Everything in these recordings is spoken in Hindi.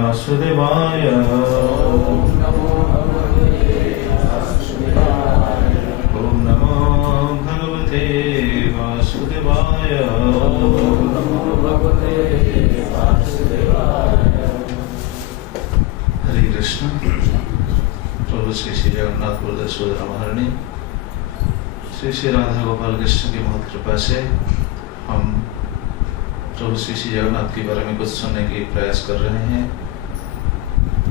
वासुदेवाय। ओम नमो भगवते वासुदेवाय। हरे कृष्ण। प्रभु श्री श्री जगन्नाथ बलदेव सुभद्रा महारानी, श्री श्री राधा गोपाल कृष्ण की बहुत कृपा से हम प्रभु श्री श्री जगन्नाथ के बारे में कुछ सुनने की प्रयास कर रहे हैं।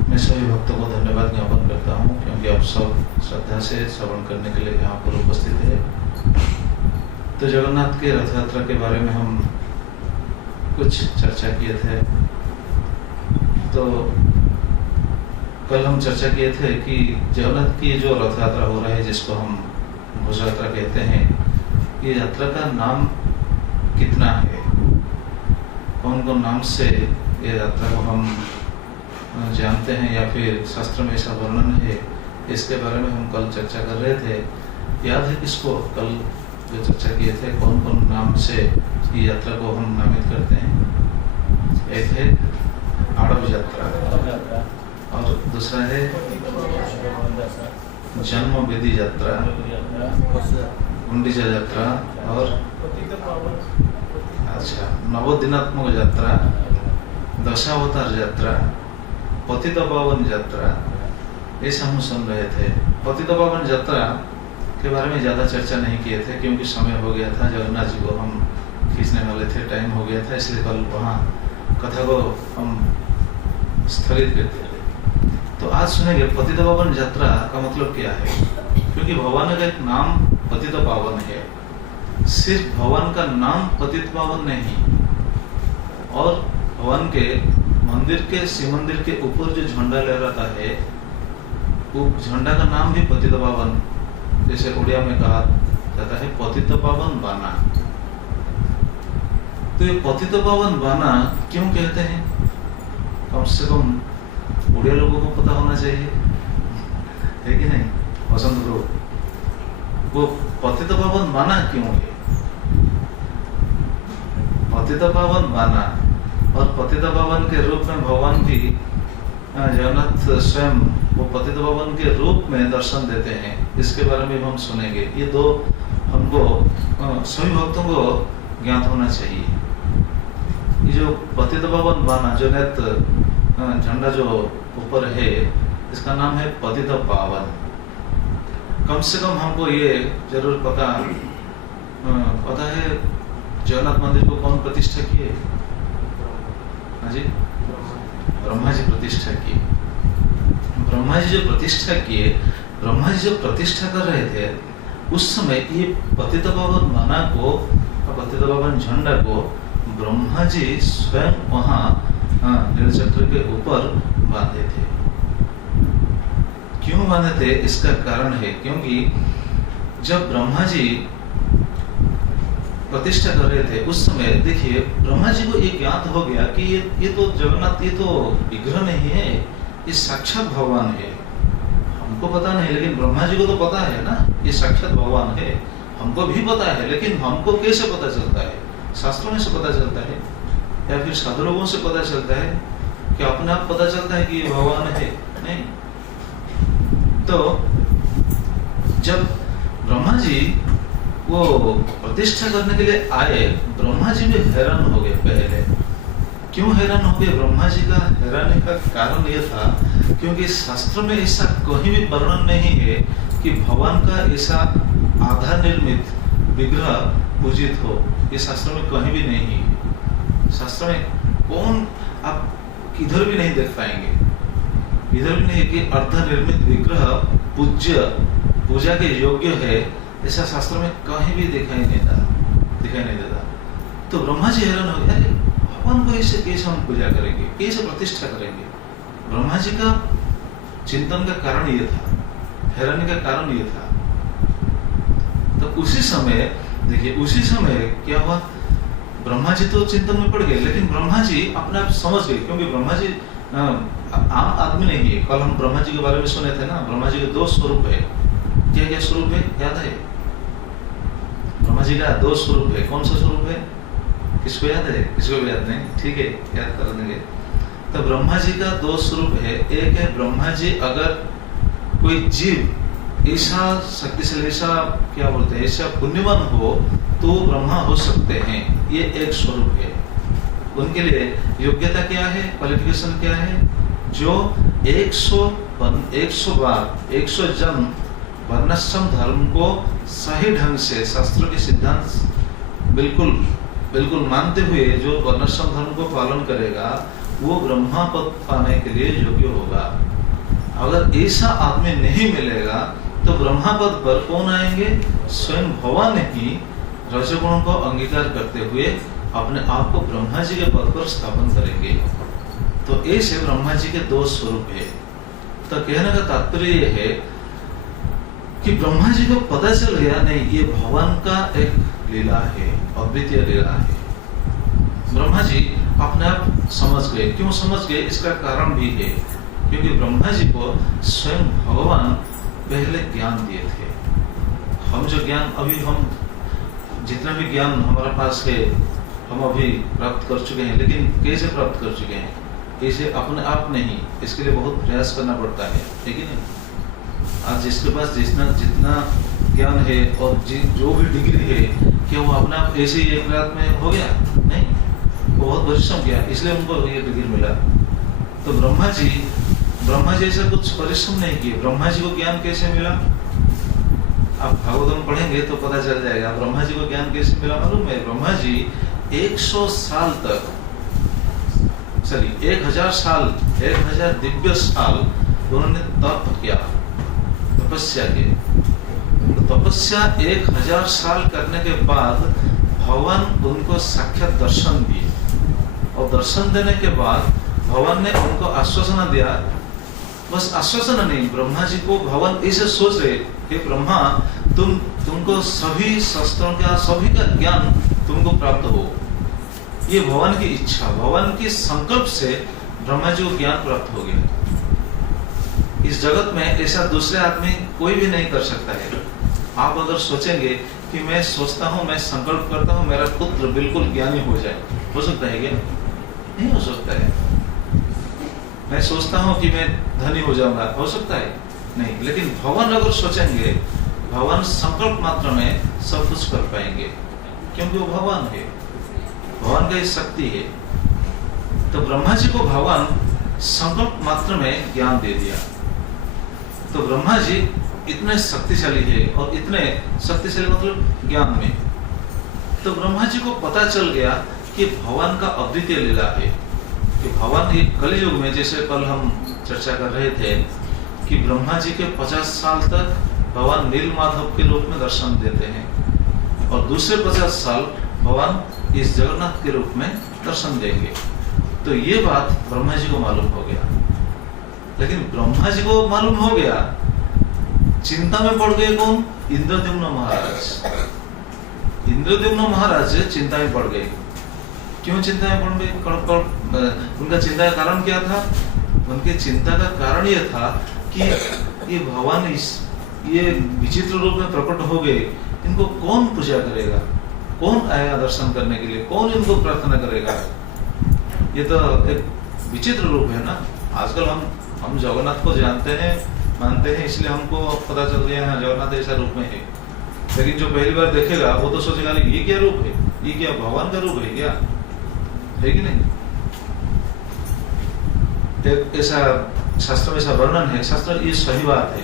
मैं सभी भक्तों को धन्यवाद ज्ञापन करता हूँ क्योंकि आप सब श्रद्धा से श्रवण करने के लिए यहाँ पर उपस्थित है। तो जगन्नाथ के रथ यात्रा के बारे में हम कुछ चर्चा किए थे। तो कल हम चर्चा किए थे कि जगन्नाथ की जो रथ यात्रा हो रहा है, जिसको हम घोष यात्रा कहते हैं, ये यात्रा का नाम कितना है, कौन कौन नाम से ये यात्रा को हम जानते हैं या फिर शास्त्र में ऐसा वर्णन है, इसके बारे में हम कल चर्चा कर रहे थे। याद है किसको? कल जो चर्चा किए थे कौन कौन नाम से ये यात्रा को हम नामित करते हैं। एक है आड़व यात्रा और दूसरा है जन्म वेदी यात्रा, गुंडीचा यात्रा और नवोदिनात्मक यात्रा, दशावतार यात्रा, पतित पावन यात्रा, ऐसा हम सुन रहे थे। पतित पावन यात्रा के बारे में ज़्यादा चर्चा नहीं किए थे क्योंकि समय हो गया था, जगन्नाथ जी को हम खींचने वाले थे, टाइम हो गया था, इसलिए कल वहाँ कथा को हम स्थगित कर दिया। तो आज सुनेंगे पतित पावन यात्रा का मतलब क्या है, क्योंकि भगवान का एक नाम पतित पावन है। सिर्फ भगवान का नाम पतित पावन नहीं, और भगवान के मंदिर के शिव मंदिर के ऊपर जो झंडा लहराता है, वो झंडा का नाम भी पतित पावन, जैसे उड़िया में कहा जाता है पतित पावन बाना। तो ये पतित पावन बाना क्यों कहते हैं? कम से कम उड़िया लोगों को पता होना चाहिए, है कि नहीं? वसंत प्रभु, वो पतित पावन बाना क्यों है? पतित पावन बाना, और पतित पावन के रूप में भगवान भी, जगन्नाथ स्वयं वो पतित पावन के रूप में दर्शन देते हैं। इसके बारे में हम सुनेंगे। ये दो हमको सभी भक्तों को ज्ञात होना चाहिए। ये जो पतित पावन बाना, जो नेत्र झंडा जो ऊपर है, इसका नाम है पतित पावन। कम से कम हमको ये जरूर पता है जगन्नाथ मंदिर को कौन प्रतिष्ठा किए? हाँ जी, ब्रह्मा जी प्रतिष्ठा किए। ब्रह्मा जी जो प्रतिष्ठा किए, ब्रह्मा जी जो प्रतिष्ठा कर रहे थे, उस समय ये पतित पावन बाना को, पतित पावन झंडा को ब्रह्मा जी स्वयं वहाँ नीलचक्र के ऊपर बांधे थे। क्यों बांधे थे? इसका कारण है क्योंकि जब ब्रह्मा जी प्रतिष्ठा कर रहे थे, उस समय देखिए ब्रह्मा जी को ये ज्ञात हो गया कि ये तो जगन्नाथ, ये तो विग्रह नहीं है, ये साक्षात भगवान है। हमको पता नहीं, लेकिन ब्रह्मा जी को तो पता है ना, ये साक्षात भगवान है। हमको भी पता है, लेकिन हमको कैसे पता चलता है? शास्त्रों में से पता चलता है या फिर साधु लोगों से पता चलता है कि अपने आप पता चलता है कि ये भगवान है? नहीं। तो जब ब्रह्मा जी वो प्रतिष्ठा करने के लिए आए, ब्रह्मा जी भी हैरान हो गए। पहले क्यों हैरान हो गए? ब्रह्मा जी का हैरानी का कारण यह था क्योंकि शास्त्र में ऐसा कहीं भी वर्णन नहीं है कि भगवान का ऐसा आधा निर्मित विग्रह पूजित हो। ये शास्त्र में कहीं भी नहीं है। शास्त्र में कौन, आप किधर भी नहीं देख पाएंगे, इधर भी नहीं कि अर्ध निर्मित विग्रह पूज्य, पूजा के योग्य है, ऐसा शास्त्र में कहीं भी दिखाई नहीं देता। तो ब्रह्मा जी हैरान हो गए, भगवान को ऐसे कैसे हम पूजा करेंगे, कैसे प्रतिष्ठा करेंगे? ब्रह्मा जी का चिंतन का कारण ये था, हैरानी का कारण ये था। तो उसी समय देखिए, उसी समय क्या हुआ, ब्रह्मा जी तो चिंतन में पड़ गए, लेकिन ब्रह्मा जी अपने आप समझ गए, क्योंकि ब्रह्मा जी आम आदमी नहीं है। कल हम ब्रह्मा जी के बारे में सुने थे ना, ब्रह्मा जी के दो स्वरूप है। क्या क्या स्वरूप है याद है? ब्रह्मा जी का दो स्वरूप है। कौन सा स्वरूप है? किसको याद है? किसको भी याद नहीं? ठीक है, याद कर देंगे। तो ब्रह्मा जी का दो स्वरूप है। एक है ब्रह्मा जी, अगर कोई जीव ऐसा शक्तिशाली, ऐसा क्या बोलते हैं, ऐसा पुण्यवान हो तो ब्रह्मा हो सकते हैं, ये एक स्वरूप है। उनके लिए योग्यता क्या है, क्वालिफिकेशन क्या है? जो 100 बार 100 जन्म वर्णाश्रम धर्म को सही ढंग से शास्त्रों के सिद्धांत बिल्कुल मानते हुए जो वर्णाश्रम धर्म को पालन करेगा वो ब्रह्मा पद पाने के लिए योग्य होगा। अगर ऐसा आदमी नहीं मिलेगा तो ब्रह्मा पद पर कौन आएंगे? स्वयं भगवान ही रजोगुणों को अंगीकार करते हुए अपने आप को ब्रह्मा जी के पद पर स्थापन करेंगे। तो ऐसे ब्रह्मा जी के दो स्वरूप है। तो कहने का तात्पर्य यह है कि ब्रह्मा जी को पता चल गया नहीं, ये भगवान का एक लीला है, अद्वितीय लीला है। ब्रह्मा जी अपने आप समझ गए। क्यों समझ गए? इसका कारण भी है, क्योंकि ब्रह्मा जी को स्वयं भगवान पहले ज्ञान दिए थे। हम जो ज्ञान अभी हम जितना भी ज्ञान हमारे पास है हम अभी प्राप्त कर चुके हैं, लेकिन कैसे प्राप्त कर चुके हैं? कैसे? अपने आप नहीं, इसके लिए बहुत प्रयास करना पड़ता है कि नहीं? आज जिसके पास जितना ज्ञान है और जो भी डिग्री है, क्या वो अपने आप ऐसे ही एक रात में हो गया? नहीं, वो बहुत परिश्रम किया, इसलिए उनको ये डिग्री मिला। तो ब्रह्मा जी ऐसा कुछ परिश्रम नहीं किए। ब्रह्मा जी को ज्ञान कैसे मिला? आप भागवतम पढ़ेंगे तो पता चल जाएगा। ब्रह्मा जी को ज्ञान कैसे मिला मालूम है? ब्रह्मा जी 100 साल तक, चलिए 1000 साल, 1000 दिव्य साल उन्होंने तप किया, तपस्या की। तो तपस्या 1000 साल करने के बाद भगवान उनको साक्षात दर्शन दिए, और दर्शन देने के बाद भगवान ने उनको आश्वासन दिया। बस आश्वासन नहीं, ब्रह्मा जी को भगवान ऐसे सोच रहे कि ब्रह्मा तुमको सभी शास्त्रों का, सभी का ज्ञान तुमको प्राप्त हो। ये भगवान की इच्छा, भगवान की संकल्प से ब्रह्मा जी को ज्ञान प्राप्त हो गया। इस जगत में ऐसा दूसरे आदमी कोई भी नहीं कर सकता है। आप अगर सोचेंगे कि मैं सोचता हूँ, मैं संकल्प करता हूँ मेरा पुत्र बिल्कुल ज्ञानी हो जाए, हो सकता है क्या? नहीं हो सकता है। मैं सोचता हूँ कि मैं धनी हो जाऊंगा, हो सकता है? नहीं। लेकिन भगवान अगर सोचेंगे, भगवान संकल्प मात्र में सब कुछ कर पाएंगे, क्योंकि वो भगवान है, भगवान का शक्ति है। तो ब्रह्मा जी को भगवान संकल्प मात्र में ज्ञान दे दिया। तो ब्रह्मा जी इतने शक्तिशाली है, और इतने शक्तिशाली मतलब ज्ञान में। तो ब्रह्मा जी को पता चल गया कि भगवान का अद्वितीय लीला है, कि भगवान एक कलयुग में, जैसे कल हम चर्चा कर रहे थे कि ब्रह्मा जी के 50 साल तक भगवान नील माधव के रूप में दर्शन देते हैं, और दूसरे 50 साल भगवान इस जगन्नाथ के रूप में दर्शन देंगे। तो ये बात ब्रह्मा जी को मालूम हो गया। लेकिन ब्रह्मा जी को मालूम हो गया, चिंता में पड़ गए कौन? इंद्रद्युम्न महाराज। इंद्रद्युम्न महाराज चिंता में पड़ गए। क्यों चिंता में पड़ गए? उनका चिंता का कारण क्या था? उनके चिंता का कारण यह था कि ये भगवान ये विचित्र रूप में प्रकट हो गए, इनको कौन पूजा करेगा? कौन आएगा दर्शन करने के लिए? कौन इनको प्रार्थना करेगा? ये तो एक विचित्र रूप है ना। आजकल हम जगन्नाथ को जानते हैं, मानते हैं, इसलिए हमको पता चल गया है जगन्नाथ ऐसा रूप में है। लेकिन जो पहली बार देखेगा वो तो सोचेगा ये क्या रूप है, ये क्या भगवान का रूप है क्या? है कि नहीं? ऐसा शास्त्र में ऐसा वर्णन है, शास्त्र ये सही बात है।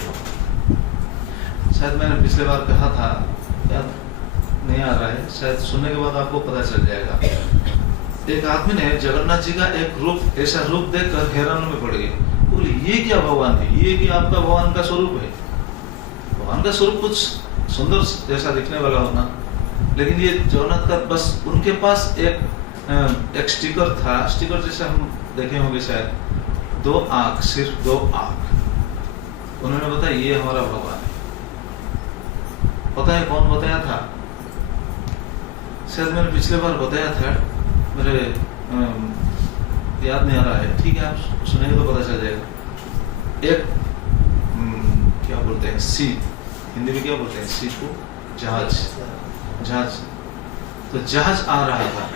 शायद मैंने पिछले बार कहा था, याद नहीं आ रहा है, शायद सुनने के बाद आपको पता चल जाएगा। एक आदमी ने जगन्नाथ जी का एक रूप, ऐसा रूप देखकर हैरान में पड़ गए। बोले ये क्या भगवान है? ये क्या आपका भगवान का स्वरूप है? भगवान का स्वरूप कुछ सुंदर जैसा दिखने वाला होना, लेकिन ये जगन्नाथ का बस उनके पास एक स्टिकर था, स्टिकर जैसे हम देखे होंगे शायद, 2 आंख, सिर्फ 2 आंख। उन्होंने बताया ये हमारा भगवान है। पता है कौन बताया था? शायद मैंने पिछले बार बताया था, मेरे याद नहीं आ रहा है। ठीक है, आप सुनेंगे तो पता चल जाएगा। एक क्या बोलते हैं, सी, हिंदी में क्या बोलते हैं सी को? जहाज। तो जहाज आ रहा था,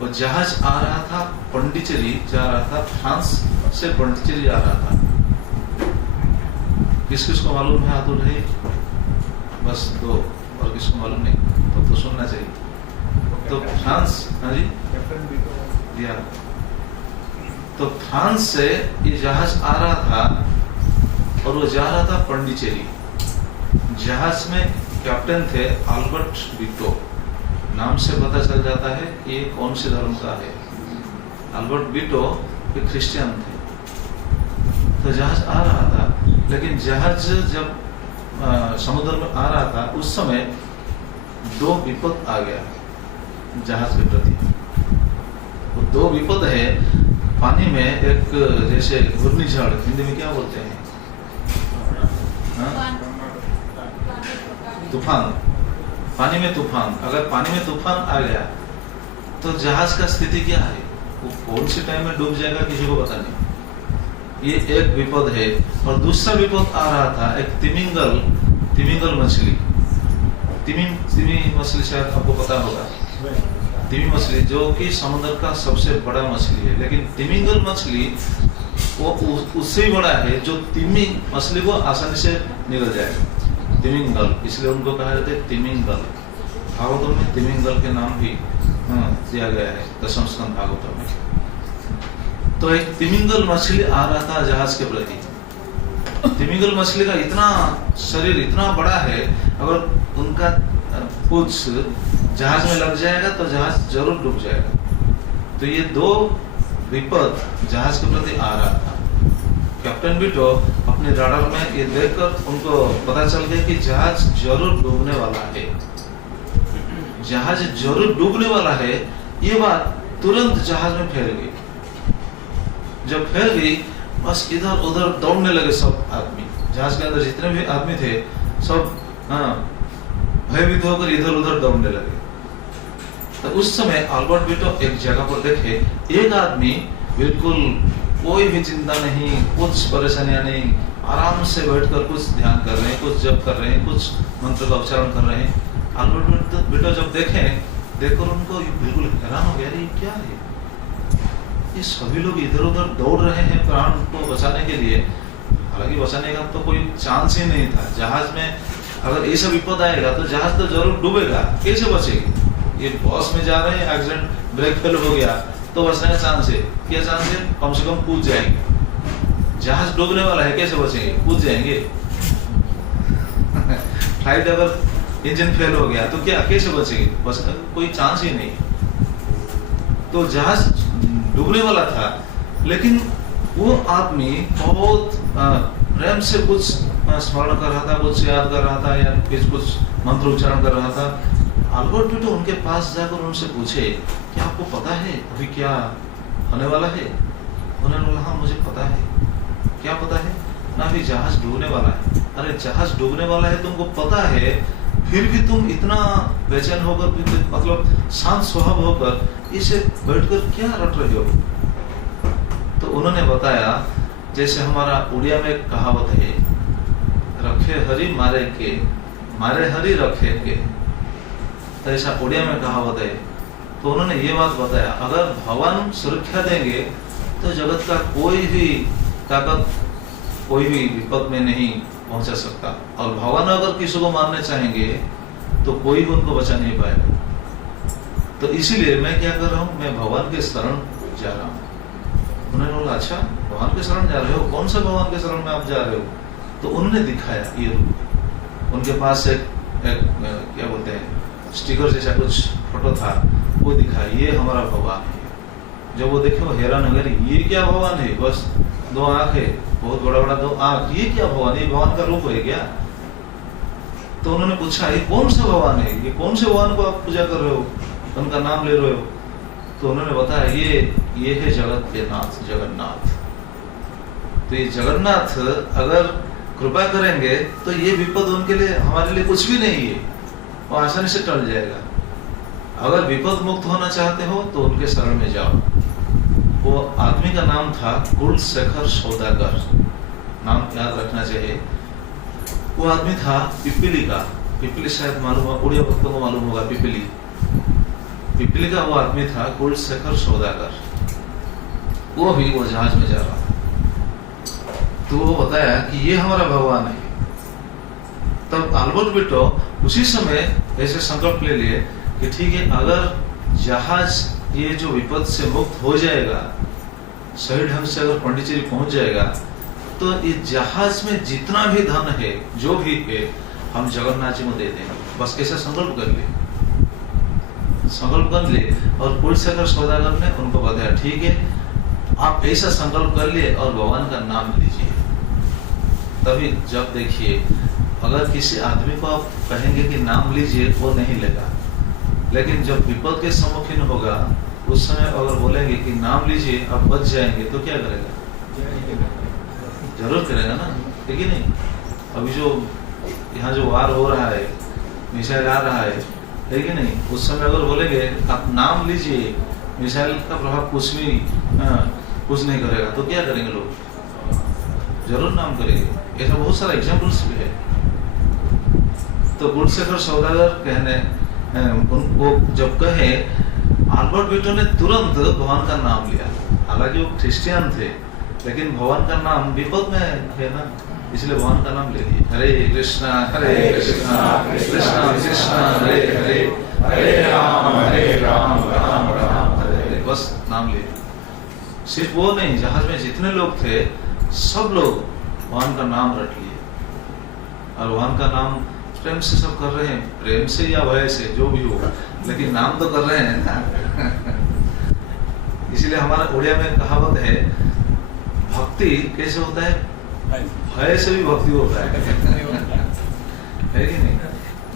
वो जहाज आ रहा था, पौंडीचेरी जा रहा था, फ्रांस से पौंडीचेरी आ रहा था। किस किस को मालूम है? हाथ उठाइए। बस दो, और किसको मालूम नहीं तो सुनना चाहिए। तो फ्रांस, हाँ जी, या तो फ्रांस से ये जहाज आ रहा था और वो जा रहा था पौंडीचेरी। जहाज में कैप्टन थे अल्बर्ट बिटो। नाम से पता चल जाता है ये कौन से धर्म का है। अल्बर्ट बिटो एक क्रिश्चियन थे। तो जहाज आ रहा था, लेकिन जहाज जब समुद्र में आ रहा था उस समय दो विपद आ गया जहाज के प्रति। वो दो विपद है, पानी में एक जैसे घूर्णिझड़, हिंदी में क्या बोलते हैं? तूफान। पानी में तूफान। अगर पानी में तूफान आ गया तो जहाज का स्थिति क्या है? वो कौन से टाइम में डूब जाएगा किसी को पता नहीं। ये एक विपद है। और दूसरा विपद आ रहा था, एक तिमिंगल मछली। तिमी मछली शायद आपको पता होगा। तिमी मछली जो कि समुद्र का सबसे बड़ा मछली है, लेकिन तिमिंगल मछली वो उससे बड़ा है जो तिमी मछली को आसानी से निकल जाएगा। तिमिंगल, इसलिए उनको कहा जाता है तिमिंगल। भागवतम में तिमिंगल के नाम भी दिया गया है, दशम स्कंद भागवतम में। तो एक तिमिंगल मछली आ रहा था जहाज के प्रति। तिमिंगल मछली का इतना शरीर इतना बड़ा है, अगर उनका पूंछ जहाज में लग जाएगा तो जहाज जरूर डूब जाएगा। तो ये दो विपद जहाज के प्रति आ रहा था। कैप्टन बिटो अपने रडार में ये देखकर उनको पता चल गया कि जहाज जरूर डूबने वाला है। जहाज जरूर डूबने वाला है, ये बात तुरंत जहाज में फैल गई। जब फैल गई, बस इधर उधर दौड़ने लगे सब आदमी। जहाज के अंदर जितने भी आदमी थे सब भयभीत होकर इधर उधर दौड़ने लगे। तो उस समय अल्बर्ट बिटो एक जगह पर देखे, एक आदमी बिल्कुल कोई भी चिंता नहीं, कुछ परेशानियां नहीं, आराम से बैठकर कुछ ध्यान कर रहे हैं, कुछ जप कर रहे हैं, कुछ मंत्र का उच्चारण कर रहे हैं। अल्बर्ट बिटो जब देखकर उनको बिल्कुल हैरान हो गया, ये क्या है? ये सभी लोग इधर उधर दौड़ रहे हैं प्राण को बचाने के लिए। हालांकि बचाने का तो कोई चांस ही नहीं था। जहाज में अगर ऐसा विपद आएगा तो जहाज तो जरूर डूबेगा, कैसे बचेगी? ये बस में जा रहे हैं, एक्सीडेंट, ब्रेक फेल हो गया तो बचने का चांस है। क्या चांस है? कम से कम कूद जाएंगे। जहाज डूबने वाला है, कैसे बचेंगे? कूद जाएंगे। फ्लाइट अगर इंजन फेल हो गया तो क्या, कैसे बचेंगे? बचने का कोई चांस ही नहीं। तो जहाज डूबने वाला था, लेकिन वो आदमी बहुत प्रेम से कुछ स्मरण कर रहा था, कुछ याद कर रहा था, या कुछ मंत्र उच्चारण कर रहा था। अल्बर्ट बिटो उनके पास जाकर उनसे पूछे, क्या आपको पता है अभी क्या होने वाला है? उन्होंने बोला, हाँ मुझे पता है। क्या पता है? ना अभी जहाज डूबने वाला है। अरे जहाज डूबने वाला है तुमको पता है, फिर भी तुम इतना बेचैन होकर, मतलब शांत स्वभाव होकर इसे बैठकर क्या रट रहे हो? तो उन्होंने बताया, जैसे हमारा उड़िया में एक कहावत है, रखे हरि मारे के, मारे हरि रखे के। तो ऐसा उड़िया में कहावत है। तो उन्होंने ये बात बताया, अगर भगवान सुरक्षा देंगे तो जगत का कोई भी ताकत कोई भी विपद में नहीं पहुंचा सकता। और भगवान अगर किसी को मारने चाहेंगे तो कोई भी उनको बचा नहीं पाएगा। तो इसीलिए मैं क्या कर रहा हूँ, मैं भगवान के शरण जा रहा हूँ। उन्होंने बोला, अच्छा भगवान के शरण जा रहे हो? कौन सा भगवान के शरण में आप जा रहे हो? तो उन्होंने दिखाया ये रूप। उनके पास एक क्या बोलते हैं, स्टिकर जैसा कुछ फोटो था, वो दिखाया, ये हमारा भगवान है। जब वो देखे वो हैरान हो गए, ये क्या भगवान है? बस दो आंख है, बहुत बड़ा बड़ा दो आंख, ये क्या भगवान? ये भगवान का रूप है क्या? तो उन्होंने पूछा, ये कौन सा भगवान है? ये कौन से भगवान को आप पूजा कर रहे हो, उनका नाम ले रहे हो? तो उन्होंने बताया, ये है जगत के नाथ, जगन्नाथ। तो ये जगन्नाथ अगर कृपा करेंगे तो ये विपद उनके लिए, हमारे लिए कुछ भी नहीं है, वो आसानी से टल जाएगा। अगर विपद मुक्त होना चाहते हो तो उनके शरण में जाओ। वो आदमी का नाम था कुलशेखर सौदागर, नाम याद रखना चाहिए। वो आदमी था पिपली का। पिपली शायद मालूम है, उड़िया भक्तों को मालूम होगा पिपली। पिपली का वो आदमी था कुलशेखर सौदागर, वो भी वो जहाज में जा रहा था। तो वो बताया कि ये हमारा भगवान है। तब अल्बर्ट बिटो उसी समय ऐसे संकल्प ले लिए कि ठीक है, अगर जहाज ये जो विपद से मुक्त हो जाएगा, सही ढंग से अगर पांडिचेरी पहुंच जाएगा, तो ये जहाज में जितना भी धन है, जो भी है, हम जगन्नाथ जी को दे देंगे। बस ऐसा संकल्प कर लिए, संकल्प कर लिए। और कुलशेखर सौदागर ने उनको बताया ठीक है, आप ऐसा संकल्प कर लिए और भगवान का नाम लीजिए। तभी जब देखिए, अगर किसी आदमी को आप कहेंगे कि नाम लीजिए, वो नहीं लेगा, लेकिन जब विपद के सम्मुखीन होगा, उस समय अगर बोलेंगे कि नाम लीजिए आप बच जाएंगे, तो क्या करेगा? जरूर करेगा ना, ठीक है नहीं? अभी जो यहाँ जो वार हो रहा है, मिसाइल आ रहा है, ठीक है नहीं? उस समय अगर बोलेंगे आप नाम लीजिए, मिसाइल का प्रभाव कुछ नहीं करेगा, तो क्या करेंगे लोग? जरूर नाम करेंगे। ऐसा बहुत सारा एग्जाम्पल्स भी है। तो कुलशेखर सौदागर कहने उनको जब कहे, अल्बर्ट बिटो ने तुरंत भगवान का नाम लिया। हालांकि वो क्रिश्चियन थे, लेकिन भगवान का नाम विपद में है ना, इसलिए भगवान का नाम ले लिए। हरे कृष्णा कृष्णा कृष्णा हरे हरे, हरे राम राम राम हरे हरे, बस नाम ले। सिर्फ वो नहीं, जहाज में जितने लोग थे सब लोग भगवान का नाम रट लिए। और भगवान का नाम प्रेम से सब कर रहे हैं, प्रेम से या भय से, जो भी हो, लेकिन नाम तो कर रहे हैं ना। इसलिए हमारा उड़िया में कहावत है, भक्ति कैसे होता है? भय से भी भक्ति होता है कि नहीं?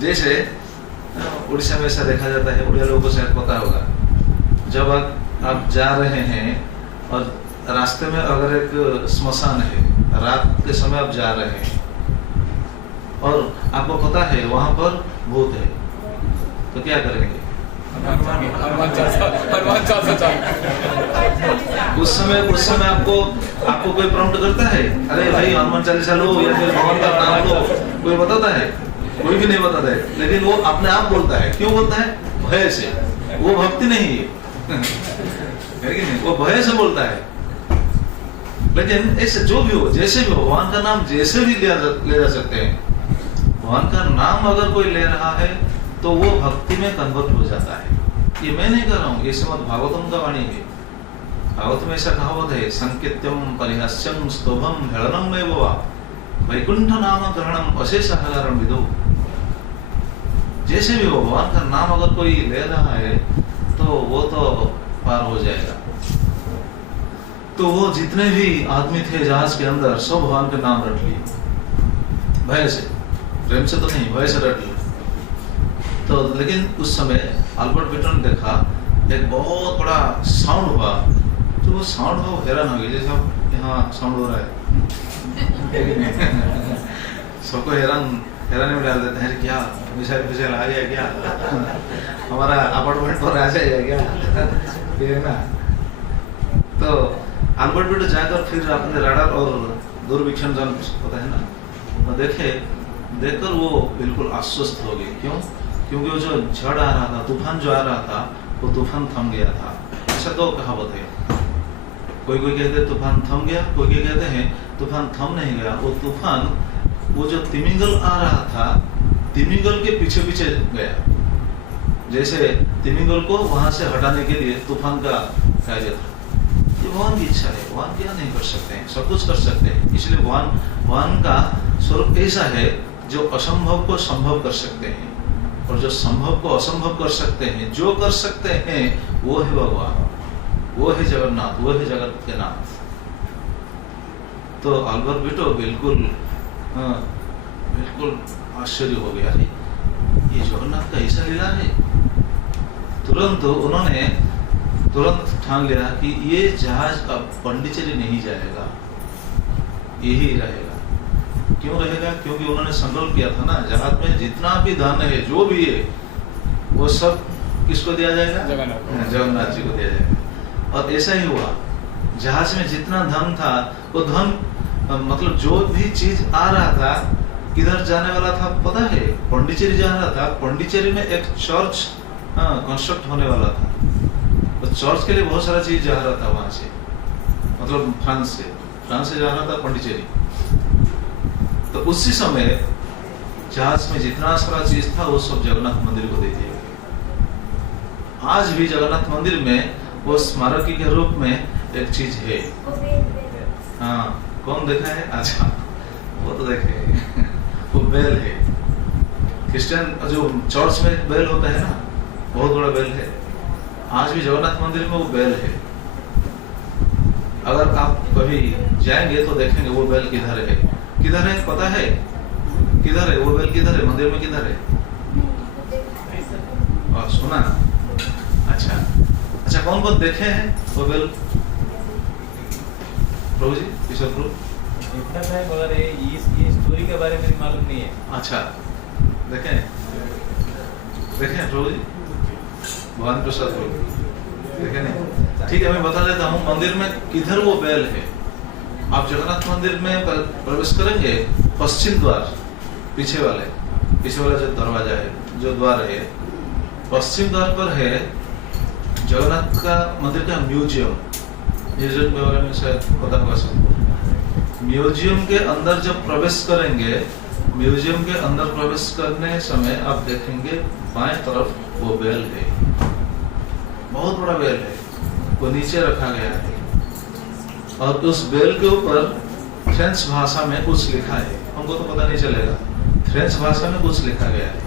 जैसे उड़ीसा में ऐसा देखा जाता है, उड़िया लोगों को शायद पता होगा, जब आप जा रहे हैं और रास्ते में अगर एक स्मशान है, रात के समय आप जा रहे हैं और आपको पता है वहां पर भूत है, तो क्या करेंगे? उस समय आपको कोई प्रॉम्प्ट करता है, अरे भाई हनुमान चालीसा लो या फिर भगवान का नाम लो? कोई बताता है? कोई भी नहीं बताता है। लेकिन वो अपने आप बोलता है। क्यों बोलता है? भय से। वो भक्ति नहीं है, वो भय से बोलता है। लेकिन ऐसे जो भी हो, जैसे भी हो, भगवान का नाम जैसे भी ले जा सकते हैं। भगवान का नाम अगर कोई ले रहा है तो वो भक्ति में कन्वर्ट हो जाता है। ये मैं नहीं कर रहा हूँ, ये श्रीमद् भागवतम का वाणी है। भागवत में ऐसा कहावत है, संकेत्यम परिहास्यम स्तोभम हेलनम में वो वैकुंठ नाम ग्रहणम अशेष हरण विदो। जैसे भी हो, भगवान का नाम अगर कोई ले रहा है तो वो तो पार हो जाएगा। तो वो जितने भी आदमी थे जहाज के अंदर, सब भगवान का नाम रट लिए, भय से, प्रेम से तो नहीं, भय से रट लिए। तो लेकिन उस समय अल्बर्ट बिटो ने देखा एक बहुत बड़ा साउंड हुआ, तो वो साउंड हो हैरान हो गए, जैसे यहाँ साउंड हो रहा है। सबको हैरानी में डाल देते हैं, क्या मिसाइल आ गया क्या? हमारा अपार्टमेंट पर आ जाएगा क्या? ये ना। तो अल्बर्ट बिटो जाकर फिर अपने रडार और दूरवीक्षण यंत्र होता है ना, तो देखकर वो बिल्कुल आश्वस्त हो गए। क्यों? क्योंकि वो जो झड़ आ रहा था, तूफान जो आ रहा था, वो तूफान थम गया था। ऐसा तो कहावत है। कोई कहते हैं तूफान थम गया, कोई कहते हैं तूफान थम नहीं गया। वो तूफान, वो जो तिमिंगल आ रहा था, तिमिंगल के पीछे पीछे गया। जैसे तिमिंगल को वहां से हटाने के लिए तूफान का कार्य था। ये भगवान की इच्छा है, भगवान क्या नहीं कर सकते हैं, सब कुछ कर सकते हैं। इसलिए भगवान का स्वरूप ऐसा है जो असंभव को संभव कर सकते हैं और जो संभव को असंभव कर सकते हैं। जो कर सकते हैं वो है भगवान, वो है जगन्नाथ, वो है जगत के नाथ। तो अल्बर्ट बिटो बिल्कुल आश्चर्य हो गया, ये जगन्नाथ का ऐसा लीला है। उन्होंने तुरंत ठान लिया कि ये जहाज अब पांडिचेरी नहीं जाएगा, यही रहेगा। क्यों रहेगा? क्योंकि उन्होंने संकल्प किया था ना, जहाज में जितना भी धन है, जो भी है, वो सब किसको दिया जाएगा? जगन्नाथ जी को दिया जाएगा। और ऐसा ही हुआ। जहाज में जितना धन था, वो धन मतलब जो भी चीज आ रहा था, किधर जाने वाला था पता है? पांडिचेरी जा रहा था। पांडिचेरी में एक चर्च कंस्ट्रक्ट होने वाला था। तो चर्च के लिए बहुत सारा चीज जा रहा था वहां से, मतलब फ्रांस से जा रहा था पांडिचेरी। तो उसी समय जहाज में जितना सारा चीज था वो सब जगन्नाथ मंदिर को दे दिया गया। आज भी जगन्नाथ मंदिर में वो स्मारकी के रूप में एक चीज है। हाँ, कौन देखा है? अच्छा, वो तो देखे वो बेल है। क्रिश्चियन जो चर्च में बेल होता है ना, बहुत बड़ा बेल है। आज भी जगन्नाथ मंदिर में वो बेल है। अगर आप कभी जाएंगे तो देखेंगे वो बेल किधर है। किधर है पता है? किधर है वो बेल? किधर है मंदिर में? किधर है? और सुना? अच्छा, कौन कौन देखे हैं वो बेल? प्रभु जी, किशोर प्रभु मगर ये स्टोरी के बारे में मालूम नहीं है। अच्छा, देखें प्रभु जी, भगवान प्रसाद प्रभु देखे नहीं? ठीक है, मैं बता देता हूँ मंदिर में किधर वो बेल है। आप जगन्नाथ मंदिर में प्रवेश करेंगे, पश्चिम द्वार, पीछे वाला जो दरवाजा है, जो द्वार है, पश्चिम द्वार पर है जगन्नाथ का मंदिर का म्यूजियम के बारे में शायद पता होगा सबको। म्यूजियम के अंदर जब प्रवेश करेंगे, म्यूजियम के अंदर प्रवेश करने समय आप देखेंगे बाएं तरफ वो बेल है, बहुत बड़ा बेल है, वो नीचे रखा गया है। और उस बेल के ऊपर फ्रेंच भाषा में कुछ लिखा है, हमको तो पता नहीं चलेगा, फ्रेंच भाषा में कुछ लिखा गया है।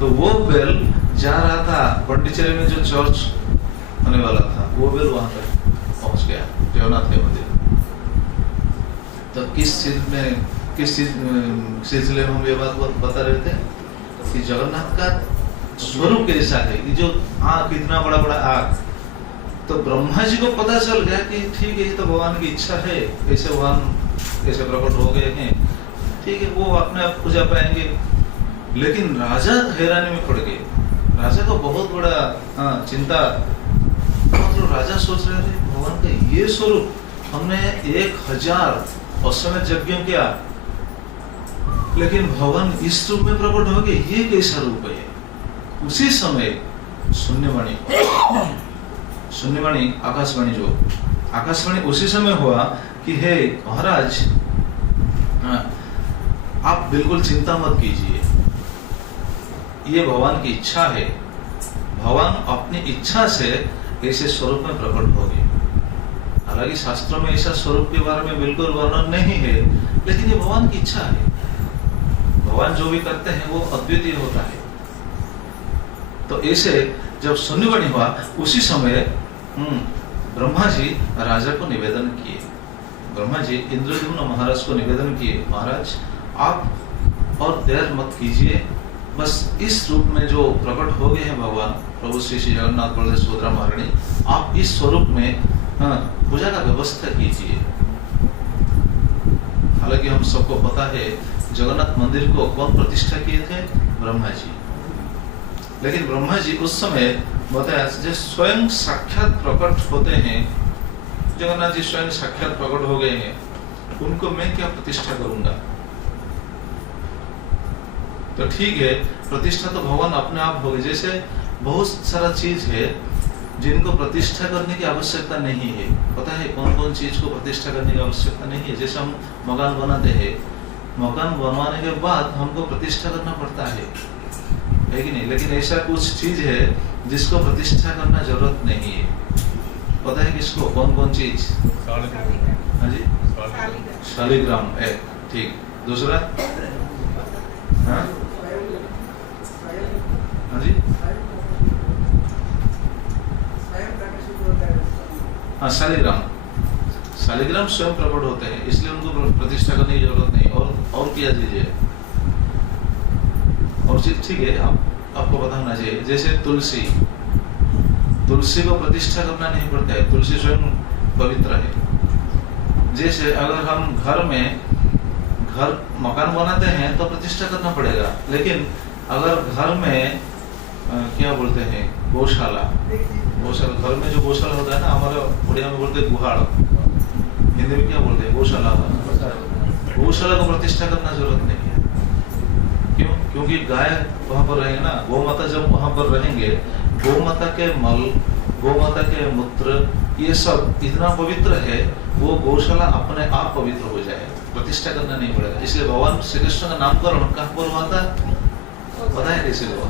तो वो बेल जा रहा था पांडिचेरी में जो चर्च होने वाला था, वो बेल वहां तक पहुंच गया, जगन्नाथ के मंदिर। तो किस सिलसिले में हम ये बात बता रहे थे कि जगन्नाथ का स्वरूप कैसा है, कि जो आँख, इतना बड़ा बड़ा आँख। तो ब्रह्मा जी को पता चल गया कि ठीक है, ये तो भगवान की इच्छा है, ऐसे भगवान ऐसे प्रकट हो गए हैं, ठीक है, वो अपने आप पूजा पाएंगे। लेकिन राजा हैरानी में पड़ गए। राजा को बहुत बड़ा चिंता, मतलब राजा सोच रहे थे भगवान का ये स्वरूप, हमने 1000 अश्वमेध यज्ञ किया, लेकिन भगवान इस रूप में प्रकट हो गए, ये कैसा रूप है? उसी समय शून्यवाणी आकाशवाणी उसी समय हुआ कि हे महाराज, आप बिल्कुल चिंता मत कीजिए, ये भगवान की इच्छा है, भगवान अपनी इच्छा से ऐसे स्वरूप में प्रकट हो गए। हालांकि शास्त्रों में ऐसा स्वरूप के बारे में बिल्कुल वर्णन नहीं है, लेकिन ये भगवान की इच्छा है। भगवान जो भी करते हैं वो अद्वितीय होता है। तो ऐसे जब शून्यवाणी हुआ, उसी समय ब्रह्मा जी राजा को निवेदन किए। ब्रह्मा जी इंद्रद्युम्न महाराज को निवेदन किए, महाराज आप और देर मत कीजिए, बस इस रूप में जो प्रकट हो गए हैं भगवान प्रभु श्री श्री जगन्नाथ बलदेव सुभद्रा महारानी, आप इस स्वरूप में पूजा का व्यवस्था कीजिए। हालांकि हम सबको पता है जगन्नाथ मंदिर को कौन प्रतिष्ठा किए थे? ब्रह्मा जी। लेकिन ब्रह्मा जी उस समय बताया जो स्वयं साक्षात प्रकट होते हैं, जगन्नाथ जी स्वयं साक्षात प्रकट हो गए हैं, उनको मैं क्या प्रतिष्ठा करूंगा? तो ठीक है, प्रतिष्ठा तो भगवान अपने आप हो गए। जैसे बहुत सारा चीज है जिनको प्रतिष्ठा करने की आवश्यकता नहीं है। पता है कौन कौन चीज को प्रतिष्ठा करने की आवश्यकता नहीं है? जैसे हम मकान बनाते हैं, मकान बनवाने के बाद हमको प्रतिष्ठा करना पड़ता है कि नहीं? लेकिन ऐसा कुछ चीज है जिसको प्रतिष्ठा करना जरूरत नहीं है। पता है किसको? कौन कौन चीज? हाँ जी, शालिग्राम है, ठीक। दूसरा, हाँ जी, हाँ शालिग्राम स्वयं प्रकट होते हैं, इसलिए उनको प्रतिष्ठा करने की जरूरत नहीं। और किया दीजिए, और चीज ठीक है, आपको पता होना चाहिए। जैसे तुलसी को प्रतिष्ठा करना नहीं पड़ता है, तुलसी स्वयं पवित्र है। जैसे अगर हम घर मकान बनाते हैं तो प्रतिष्ठा करना पड़ेगा, लेकिन अगर घर में क्या बोलते हैं, गौशाला, घर में जो गौशाला होता है ना, हमारे उड़िया में बोलते हैं गुहाड़, हिंदी में क्या बोलते हैं? गौशाला। गौशाला को प्रतिष्ठा करना जरूरत नहीं है। क्यों? क्योंकि गाय वहां पर रहेंगे ना, गौ माता जब वहां पर रहेंगे, गौ माता के मल, गौ माता के मूत्र, ये सब इतना पवित्र है, वो गौशाला अपने आप पवित्र हो जाए, प्रतिष्ठा करना नहीं पड़ेगा। इसलिए भगवान श्री कृष्ण का नामकरण कहाँ पर हुआ था पता है कैसे हुआ?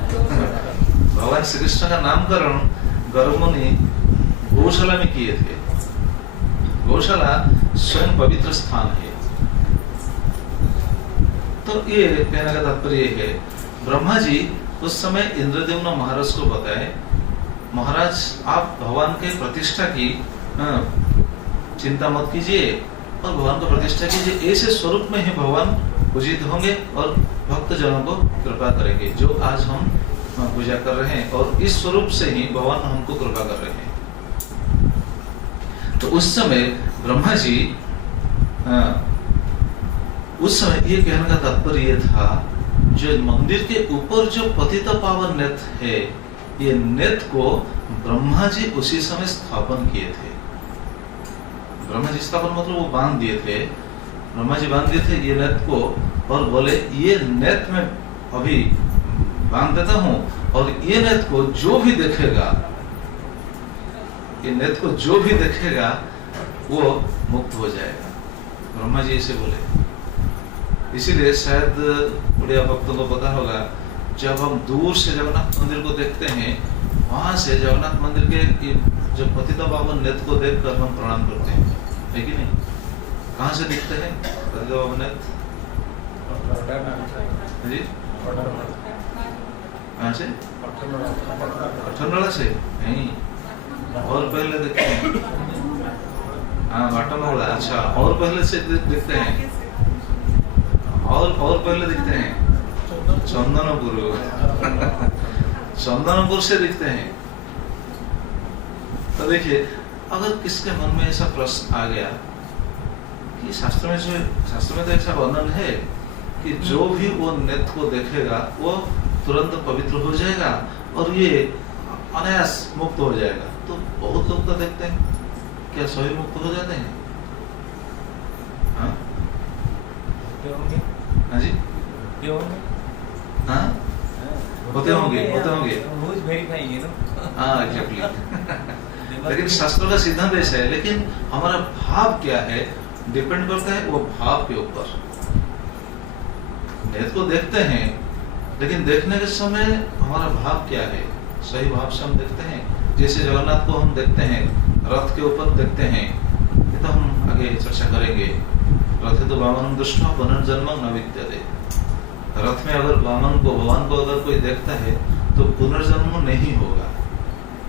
भगवान श्री कृष्ण का नामकरण गर्भमुनि गौशाला में किए थे। गौशाला स्वयं पवित्र स्थान है। तो ये कहने का तात्पर्य है, ब्रह्मा जी उस समय इंद्रदेव महाराज को बताए, महाराज आप भगवान के प्रतिष्ठा की चिंता मत कीजिए और भगवान को प्रतिष्ठा कीजिए, ऐसे स्वरूप में ही भगवान पूजित होंगे और भक्त जनों को कृपा करेंगे, जो आज हम पूजा कर रहे हैं, और इस स्वरूप से ही भगवान हमको कृपा कर रहे हैं। तो उस समय ब्रह्मा जी उस समय ये कहने का तात्पर्य था, जो मंदिर के ऊपर जो पतित पावन नेत है, ये नेत को ब्रह्मा जी उसी समय स्थापन किए थे। ब्रह्मा जी स्थापन मतलब वो बांध दिए थे, ब्रह्मा जी बांध दिए थे ये नेत को, और बोले ये नेत में अभी बांध देता हूं, और ये नेत को जो भी देखेगा, ये नेत को जो भी देखेगा वो मुक्त हो जाएगा। ब्रह्मा जी ऐसे बोले। इसीलिए शायद बढ़िया भक्तों को पता होगा, जब हम दूर से जगन्नाथ मंदिर को देखते हैं, वहां से जगन्नाथ मंदिर के जो पतित पावन नेत को देखकर हम प्रणाम करते हैं, है कि नहीं? कहाँ से दिखते हैं पतित पावन नेत जी? कहाँ से? अठनड़ा से नहीं, और पहले देखते हैं। हाँ, बाटमोड़ा। अच्छा, और पहले से देखते हैं, और पहले दिखते हैं चंदनपुर। चंदनपुर से दिखते हैं। तो देखिए, अगर किसके मन में ऐसा प्रश्न आ गया कि शास्त्र में तो ऐसा वर्णन है कि जो भी वो नेत्र को देखेगा वो तुरंत पवित्र हो जाएगा और ये अनायास मुक्त हो जाएगा, तो बहुत लोग तो देखते हैं, क्या सभी मुक्त हो जाते हैं? हाँ हाँ जी, हाँ होते होंगे। हाँ एग्जैक्टली। लेकिन शास्त्रों का सिद्धांत ऐसा है, लेकिन हमारा भाव क्या है डिपेंड करता है वो भाव के ऊपर। नेत्र को देखते हैं, लेकिन देखने के समय हमारा भाव क्या है, सही भाव से हम देखते हैं। जैसे जगन्नाथ को हम देखते हैं, रथ के ऊपर देखते हैं, ये तो हम आगे चर्चा करेंगे। रथ तो वामन दृष्टि पुनर्जन्म न विद्यते। रथ में अगर वामन को, भगवान को अगर कोई देखता है तो पुनर्जन्म नहीं होगा,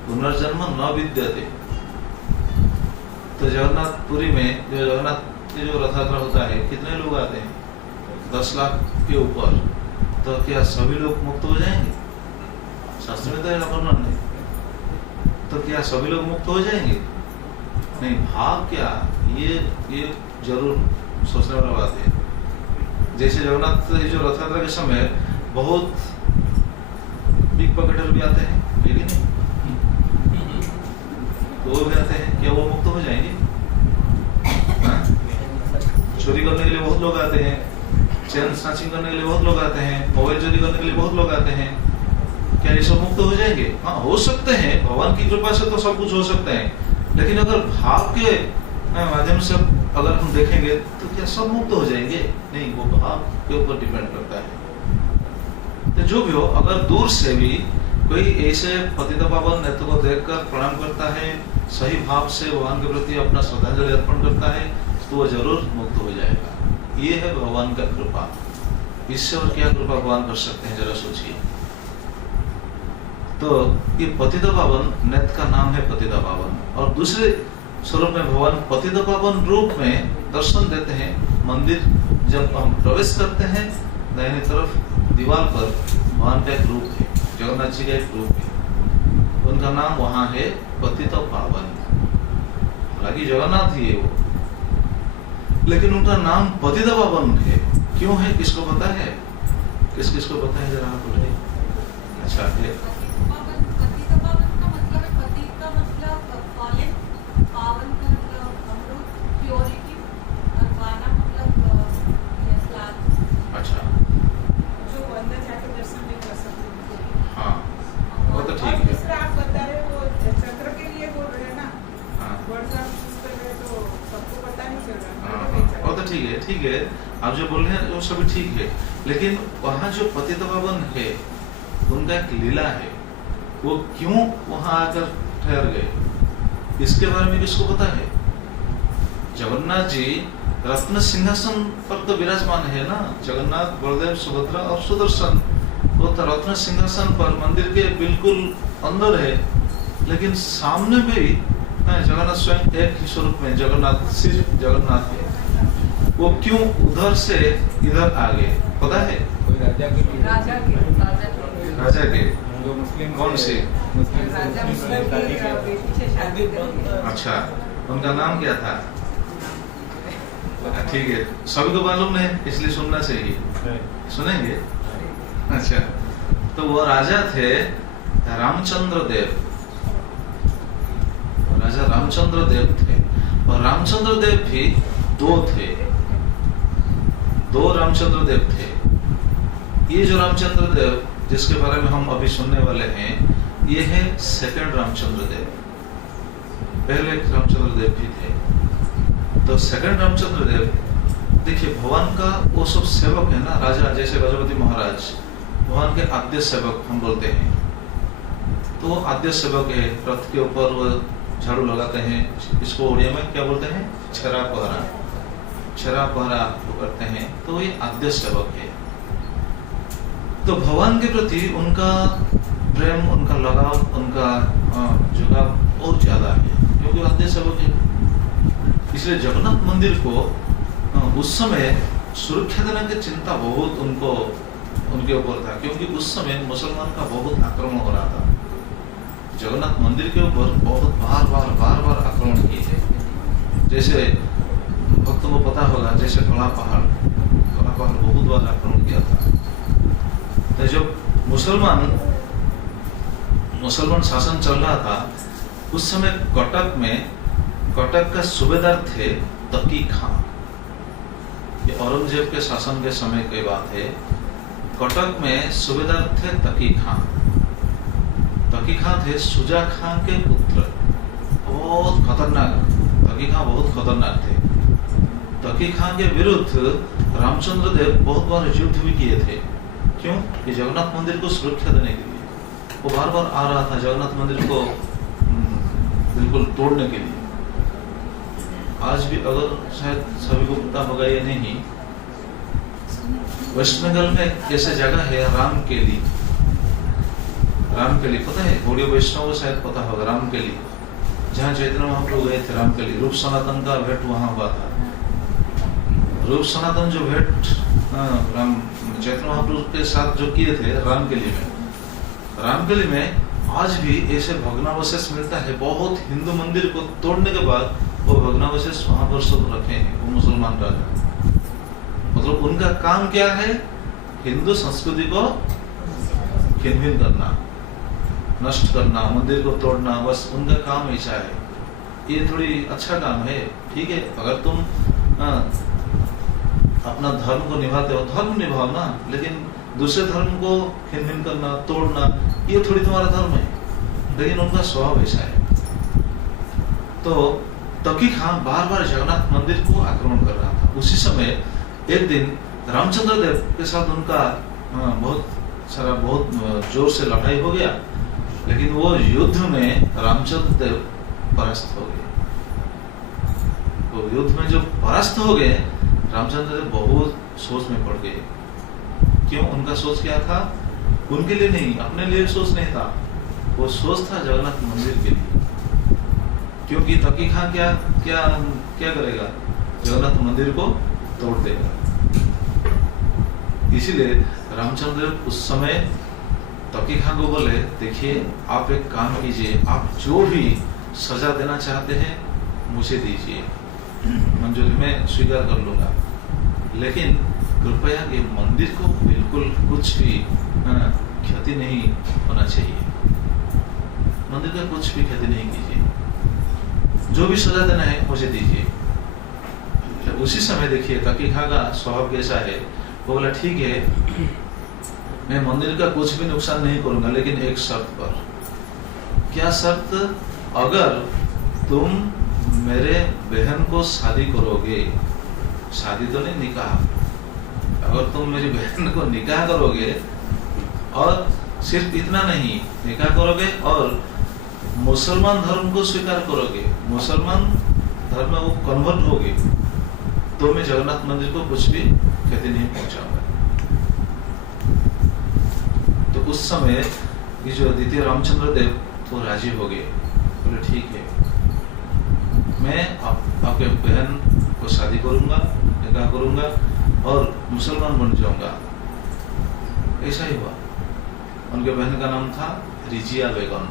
पुनर्जन्म न विद्यते। तो जगन्नाथपुरी में जो जगन्नाथ की जो रथ यात्रा होता है, कितने लोग आते हैं? 10 लाख के ऊपर। तो क्या सभी लोग मुक्त हो जाएंगे? शास्त्र में तो ऐसा वर्णन नहीं। तो क्या सभी लोग मुक्त हो जाएंगे? नहीं। भाव क्या, ये जरूर सोचने वाला बात है। जैसे जगन्नाथ जो रथ यात्रा के समय बहुत बिग पॉकेटर भी आते हैं, लेकिन तो वो भी आते हैं, क्या वो मुक्त हो जाएंगे? चोरी करने के लिए बहुत लोग आते हैं, चैन स्नैचिंग करने के लिए बहुत लोग आते हैं, मोबाइल चोरी करने के लिए बहुत लोग आते हैं, क्या ये सब मुक्त हो जाएंगे? हाँ, हो सकते हैं। भगवान की कृपा से तो सब कुछ हो सकते हैं, लेकिन अगर भाव के माध्यम से अगर हम देखेंगे तो क्या सब मुक्त हो जाएंगे? नहीं, वो भाव के ऊपर डिपेंड करता है। तो जो भी हो, अगर दूर से भी कोई ऐसे पतित पावन नेत्र को देखकर प्रणाम करता है, सही भाव से भगवान के प्रति अपना श्रद्धांजलि अर्पण करता है, तो वो जरूर मुक्त हो जाएगा। ये है भगवान का कृपा। इससे और क्या कृपा भगवान कर सकते हैं, जरा सोचिए। तो ये पतित पावन नेत्र का नाम है पतित पावन, और दूसरे स्वरूप में भगवान पतित पावन रूप में दर्शन देते हैं। मंदिर जब हम प्रवेश करते हैं, दाहिनी तरफ दीवार पर भगवान का एक रूप है, जगन्नाथ जी का एक रूप है, उनका नाम वहां है पतित पावन। हालांकि जगन्नाथ ही है वो, लेकिन उनका नाम पतित पावन है। क्यों है, किसको पता है? किसको पता है, जरा आप बोलिए। अच्छा है, ठीक है, आप जो बोल रहे हैं वो सभी ठीक है, लेकिन वहाँ जो पतितपावन है उनका एक लीला है, वो क्यों वहाँ आकर ठहर गए, इसके बारे में किसको पता है? जगन्नाथ जी रत्न सिंहासन पर तो विराजमान है ना, जगन्नाथ, बलदेव, सुभद्रा और सुदर्शन, वो तो रत्न सिंहासन पर मंदिर के बिल्कुल अंदर है, लेकिन सामने भी जगन्नाथ स्वयं एक ही स्वरूप में जगन्नाथ, सिर्फ जगन्नाथ है, वो क्यों उधर से इधर आ गए पता है? कोई राजा के जो मुस्लिम कौन से? शादी अच्छा, उनका नाम क्या था? ठीक है, सभी को मालूम है इसलिए सुनना चाहिए, सुनेंगे। अच्छा, तो वो राजा थे रामचंद्र देव, राजा रामचंद्र देव थे, और रामचंद्र देव भी दो रामचंद्र देव थे। ये जो रामचंद्र देव जिसके बारे में हम अभी सुनने वाले हैं, ये है सेकंड रामचंद्र देव, पहले रामचंद्र देव भी थे। तो सेकंड रामचंद्र देव, देखिए भगवान का वो सब सेवक है ना, राजा जैसे गजपति महाराज भगवान के आद्य सेवक हम बोलते हैं, तो आद्य सेवक है, रथ के ऊपर वो झाड़ू लगाते हैं, इसको उड़िया में क्या बोलते हैं? छरा पहरा वो करते हैं, तो ये आद्य सेवक है। तो भगवान के प्रति उनका प्रेम, उनका लगाव, उनका जुगाव बहुत ज्यादा है, क्योंकि आद्य सेवक है। इसलिए जगन्नाथ मंदिर को उस समय सुरक्षा देने की चिंता बहुत उनके ऊपर था, क्योंकि उस समय मुसलमान का बहुत आक्रमण हो रहा था। जगन्नाथ मंदिर के ऊपर बहुत बार बार आक्रमण किए थे। जैसे भक्तों को पता होगा, जैसे कला पहाड़ बहुत बार आक्रमण किया था। तो जब मुसलमान शासन चल रहा था, उस समय कटक का सूबेदार थे तकी खां। ये औरंगजेब के शासन के समय की बात है। कटक में सूबेदार थे तकी खां। तकी खां थे शुजा खां के पुत्र, बहुत खतरनाक। तकी खां बहुत खतरनाक थे। तकी खां के विरुद्ध रामचंद्र देव बहुत बार युद्ध भी किए थे। क्यों? कि जगन्नाथ मंदिर को सुरक्षा देने के लिए वो बार आ रहा था, जगन्नाथ मंदिर को बिल्कुल तोड़ने के लिए। आज भी, अगर शायद सभी को पता होगा या नहीं, वेस्ट बंगाल में ऐसे जगह है रामकेली, पता है? गौड़ीय वैष्णव को शायद पता होगा रामकेली, जहाँ चैतन्य महाप्रभु गए थे। रामकेली रूप सनातन का भेंट वहां हुआ था। रूप सनातन जो भेंट चैतन्य महाप्रभु के साथ जो किए थे रामकेली में आज भी ऐसे भग्नावशेष मिलता है। बहुत हिंदू मंदिर को तोड़ने के बाद वो भग्नावशेष वहां पर सब रखे हैं, वो मुसलमान राजा। मतलब उनका काम क्या है? हिंदू संस्कृति को खिन करना, नष्ट करना, मंदिर को तोड़ना, बस उनका काम ऐसा है। ये थोड़ी अच्छा काम है, ठीक है? अगर तुम अपना धर्म को निभाते हो, धर्म निभाओ ना, लेकिन दूसरे धर्म को खिन करना, तोड़ना, ये थोड़ी तुम्हारा धर्म है। लेकिन उनका स्वभाव ऐसा है। तो तकी खां बार जगन्नाथ मंदिर को आक्रमण कर रहा था। उसी समय एक दिन रामचंद्र देव के साथ उनका बहुत जोर से लड़ाई हो गया, लेकिन वो युद्ध में रामचंद्र देव परास्त हो गए। तो युद्ध में जो परास्त हो गए, रामचंद्र देव बहुत सोच में पड़ गए। क्यों? उनका सोच क्या था? उनके लिए नहीं, अपने लिए सोच नहीं था, वो सोच था जगन्नाथ मंदिर के लिए। क्योंकि तकी खां क्या करेगा? जगन्नाथ मंदिर को तोड़ देगा। इसीलिए रामचंद्र देव उस समय तकी खां को बोले, देखिए आप एक काम कीजिए, आप जो भी सजा देना चाहते हैं मुझे दीजिए, मंजूरी में स्वीकार कर लूंगा, लेकिन कृपया ये मंदिर को बिल्कुल कुछ भी क्षति नहीं होना चाहिए। मंदिर का कुछ भी क्षति नहीं कीजिए, जो भी सजा देना है मुझे दीजिए। तो उसी समय देखिए तकी खां का स्वभाव कैसा है। वो बोला, ठीक है, मैं मंदिर का कुछ भी नुकसान नहीं करूंगा, लेकिन एक शर्त पर। क्या शर्त? अगर तुम मेरे बहन को शादी करोगे शादी तो नहीं, निकाह। अगर तुम मेरी बहन को निकाह करोगे और सिर्फ इतना नहीं, निकाह करोगे और मुसलमान धर्म को स्वीकार करोगे, मुसलमान धर्म में वो कन्वर्ट होगे, तो मैं जगन्नाथ मंदिर को कुछ भी क्षति नहीं पहुंचाऊंगा। तो उस समय ये जो द्वितीय रामचंद्र देव तो राजी हो गए, बोले ठीक है, मैं आपके बहन को शादी करूंगा, निकाह करूंगा और मुसलमान बन जाऊंगा। ऐसा ही हुआ। उनके बहन का नाम था रिजिया बेगम,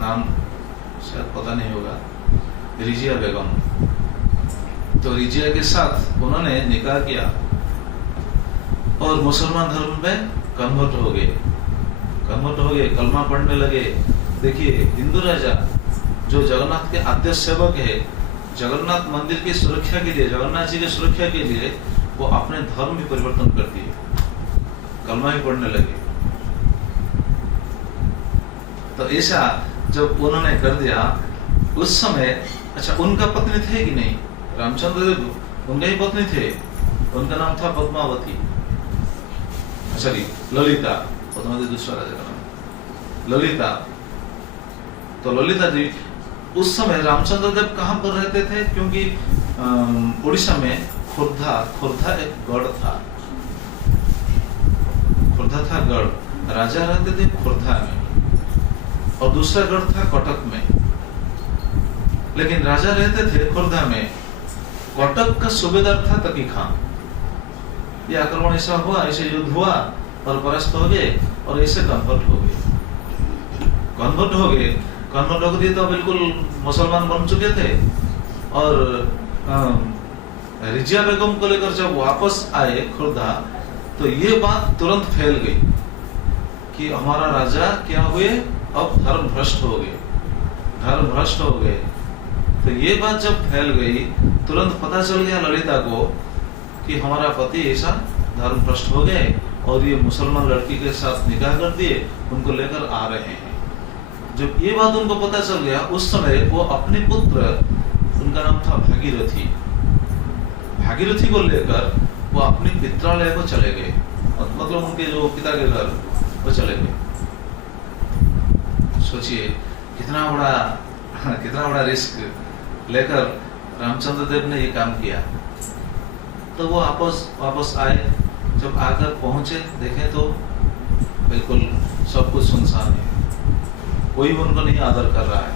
नाम शायद पता नहीं होगा, रिजिया बेगम। तो रिजिया के साथ उन्होंने निकाह किया और मुसलमान धर्म में कन्वर्ट हो गए, कलमा पढ़ने लगे। देखिए, हिंदू राजा जो जगन्नाथ के आद्य सेवक है, जगन्नाथ मंदिर की सुरक्षा के लिए, जगन्नाथ जी की सुरक्षा के लिए वो अपने धर्म भी परिवर्तन कर दिए, कलमा ही पढ़ने लगे। तो ऐसा जब उन्होंने कर दिया, उस समय अच्छा उनका पत्नी थे कि नहीं, रामचंद्र देव उनके ही पत्नी थे, उनका नाम था पद्मावती, सॉरी ललिता, पद्मावती दूसरा राजा का नाम ललिता। तो ललिता जी उस समय रामचंद्र देव कहाँ पर रहते थे, क्योंकि उड़ीसा में खुर्दा एक गढ़ था, खुर्दा था गढ़, राजा रहते थे खुर्दा में और दूसरा गढ़ था कटक में। लेकिन राजा रहते थे खुर्दा में, कटक का सूबेदार था तकी खान। ये आक्रमण ऐसा हुआ, ऐसे युद्ध हुआ और परास्त हो गए और ऐसे कन्वर्ट हो गए तो बिल्कुल मुसलमान बन चुके थे। और रिजिया बेगम को लेकर जब वापस आए खुर्दा, तो ये बात तुरंत फैल गई कि हमारा राजा क्या हुए, अब धर्म भ्रष्ट हो गए। तो ये बात जब फैल गई, तुरंत पता चल गया ललिता को कि हमारा पति ऐसा धर्म भ्रष्ट हो गए और ये मुसलमान लड़की के साथ निकाह कर दिए, उनको लेकर आ रहे हैं। जब ये बात उनको पता चल गया, उस समय वो अपने पुत्र, उनका नाम था भागीरथी को लेकर वो अपने पित्रालय को चले गए, मतलब उनके जो पिता के घर वो चले गए। सोचिए कितना बड़ा रिस्क लेकर रामचंद्र देव ने ये काम किया। तो वो वापस आए, जब आकर पहुंचे, देखे तो बिल्कुल सब कुछ सुनसान है, कोई भी उनको नहीं आदर कर रहा है,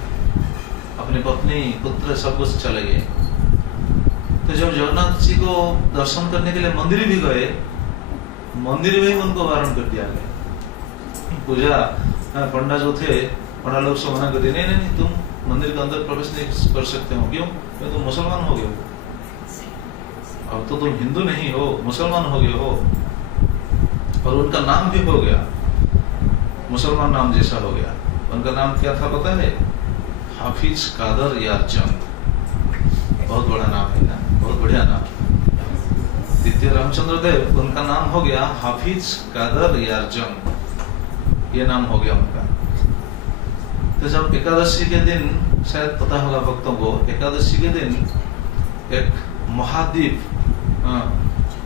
अपनी पत्नी पुत्र सब कुछ चले गए। तो जब जगन्नाथ जी को दर्शन करने के लिए मंदिर भी गए, मंदिर में ही उनको वारण कर दिया गया। पूजा पंडा जो थे, पंडा लोग से मना कर दिए, नहीं तुम मंदिर के अंदर प्रवेश नहीं कर सकते हो। क्यों? तुम मुसलमान हो गए हो, अब तो तुम हिंदू नहीं हो, मुसलमान हो गए हो। और उनका नाम भी हो गया मुसलमान नाम जैसा हो गया। उनका नाम क्या था पता है? हाफिज कादर यार जंग। बहुत बड़ा नाम है ना, बहुत बढ़िया नाम। द्वितीय रामचंद्र देव, उनका नाम हो गया हाफिज कादर यार जंग, ये नाम हो गया उनका। तो जब एकादशी के दिन, शायद पता होगा भक्तों को, एकादशी के दिन एक महादीप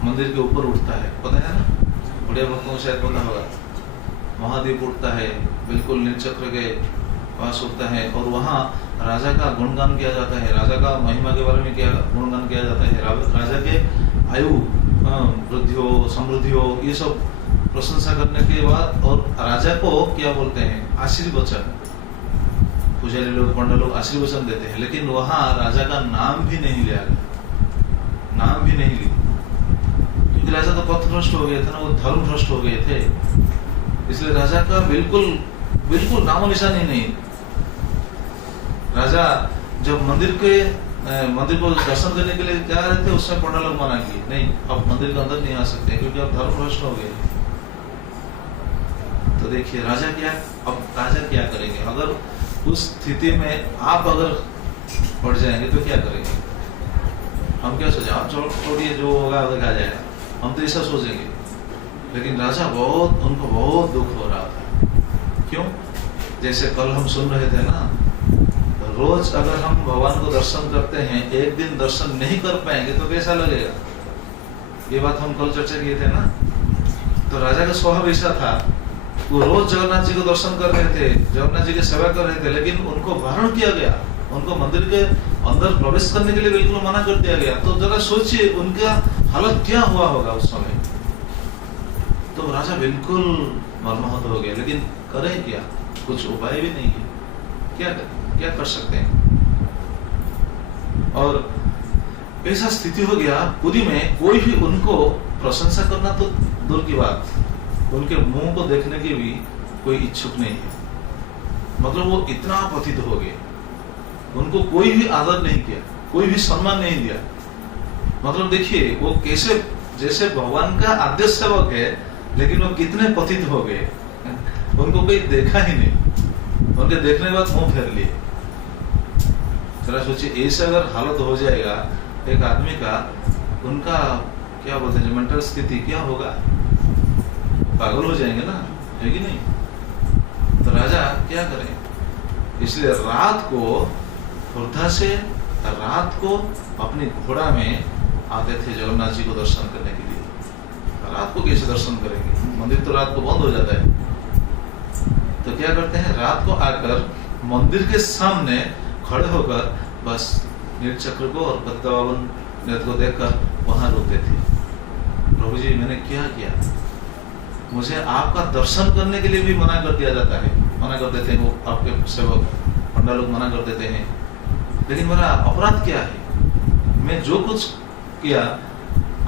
मंदिर के ऊपर उठता है, पता है ना? बढ़िया भक्तों को शायद पता होगा। महादीप उठता है, बिल्कुल नीलचक्र के पास उठता है और वहाँ राजा का गुणगान किया जाता है, राजा का महिमा के बारे में क्या गुणगान किया जाता है, राजा के आयु वृद्धि हो, समृद्धि हो, ये सब प्रशंसा करने के बाद, और राजा को क्या बोलते हैं? आशीर्वचन। पुजारी लोग, पंडा लोग आशीर्वचन देते हैं, लेकिन वहाँ राजा का नाम भी नहीं लिया गया, नाम भी नहीं लिया, क्योंकि राजा तो पथ भ्रष्ट हो गए थे ना, वो धर्म भ्रष्ट हो गए थे, इसलिए राजा का बिल्कुल नामो निशानी नहीं। राजा जब मंदिर को दर्शन करने के लिए जा रहे थे, उस समय पंडा लोग मना किए, नहीं अब मंदिर के अंदर नहीं आ सकते क्योंकि अब धर्म भ्रष्ट हो गए। तो देखिए राजा क्या करेंगे? अगर उस स्थिति में आप अगर पड़ जाएंगे तो क्या करेंगे? हम क्या सोचे? आप छोड़िए, जो होगा देखा जाएगा, हम तो ऐसा सोचेंगे। लेकिन राजा उनको बहुत दुख हो रहा था। क्यों? जैसे कल हम सुन रहे थे ना, रोज अगर हम भगवान को दर्शन करते हैं, एक दिन दर्शन नहीं कर पाएंगे तो कैसा लगेगा? ये बात हम कल चर्चा किए थे ना। तो राजा का स्वभाव ऐसा था, वो रोज जगन्नाथ जी को दर्शन कर रहे थे, जगन्नाथ जी की सेवा कर रहे थे, लेकिन उनको वारण किया गया, उनको मंदिर के अंदर प्रवेश करने के लिए बिल्कुल मना कर दिया गया। तो जरा सोचिए उनका हालत क्या हुआ होगा उस समय। तो राजा बिल्कुल मर्माहत हो गया, लेकिन करें क्या? कुछ उपाय भी नहीं है, क्या कर सकते हैं। और ऐसा स्थिति हो गया, पुरी में कोई भी उनको प्रशंसा करना तो दूर की बात, उनके मुंह को देखने की भी कोई इच्छुक नहीं है। मतलब वो इतना पतित हो गए, उनको कोई भी आदर नहीं किया, कोई भी सम्मान नहीं दिया। मतलब देखिए वो कैसे, जैसे भगवान का आद्य सेवक है, लेकिन वो कितने पतित हो गए, उनको कोई देखा ही नहीं, उनके देखने के बाद मुंह फेर लिए। जरा सोचिए ऐसे अगर हालत हो जाएगा एक आदमी का, उनका क्या बोलते हैं मेंटल स्थिति क्या होगा? पागल हो जाएंगे ना, है कि नहीं? तो राजा क्या करें, इसलिए रात को खुर्दा से रात को अपनी घोड़ा में आते थे जगन्नाथ जी को दर्शन करने के लिए। रात को कैसे दर्शन करेंगे? मंदिर तो रात को बंद हो जाता है। तो क्या करते हैं, रात को आकर मंदिर के सामने खड़े होकर बस नीलचक्र को और पद्मनाभन नेत्र को देखकर वहां रोते थे। प्रभु जी मैंने क्या किया? मुझे आपका दर्शन करने के लिए भी मना कर दिया जाता है, मना कर देते हैं वो आपके सेवक पंडा लोग मना कर देते हैं, लेकिन मेरा अपराध क्या है? मैं जो कुछ किया,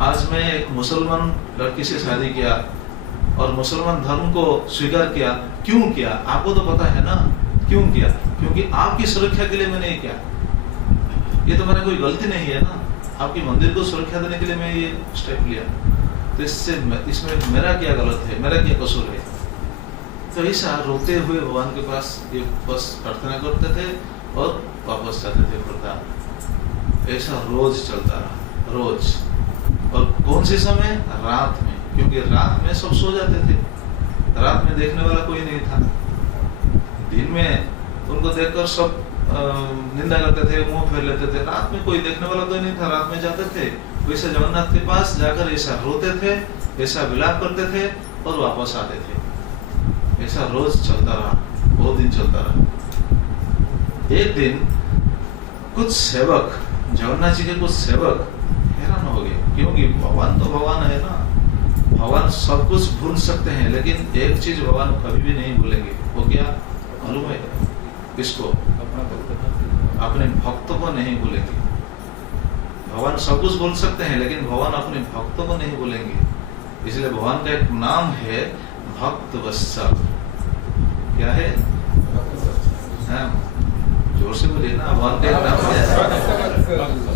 आज मैं एक मुसलमान लड़की से शादी किया और मुसलमान धर्म को स्वीकार किया। क्यों किया? आपको तो पता है ना क्यों किया? क्योंकि आपकी सुरक्षा के लिए मैंने ये किया। ये तो मेरा कोई गलती नहीं है ना, आपकी मंदिर को सुरक्षा देने के लिए मैं ये स्टेप लिया। तो इसमें मेरा क्या गलत है, मेरा क्या कसूर है? तो ऐसा रोते हुए भगवान के पास ये बस प्रार्थना करते थे और वापस जाते थे खुर्दा। ऐसा रोज चलता रहा, रोज। और कौन से समय? रात में, क्योंकि रात में सब सो जाते थे, रात में देखने वाला कोई नहीं था। दिन में उनको देखकर सब निंदा करते थे, मुंह फेर लेते थे, रात में कोई देखने वाला कोई नहीं था। रात में जाते थे वैसे जगन्नाथ के पास जाकर ऐसा रोते थे, ऐसा विलाप करते थे और वापस आते थे। ऐसा रोज चलता रहा, बहुत दिन चलता रहा। एक दिन कुछ सेवक, जगन्नाथ जी के कुछ सेवक हैरान हो गए, क्योंकि भगवान तो भगवान है ना, भगवान सब कुछ भूल सकते हैं, लेकिन एक चीज भगवान कभी भी नहीं भूलेंगे। वो क्या मालूम है? किसको? अपने भक्तों को नहीं भूलेंगे। भगवान सब कुछ बोल सकते हैं, लेकिन भगवान अपने भक्तों को नहीं भूलेंगे। इसलिए भगवान का एक नाम है भक्त वत्सल। क्या है? जोर से बोलिए ना, भगवान का एक नाम है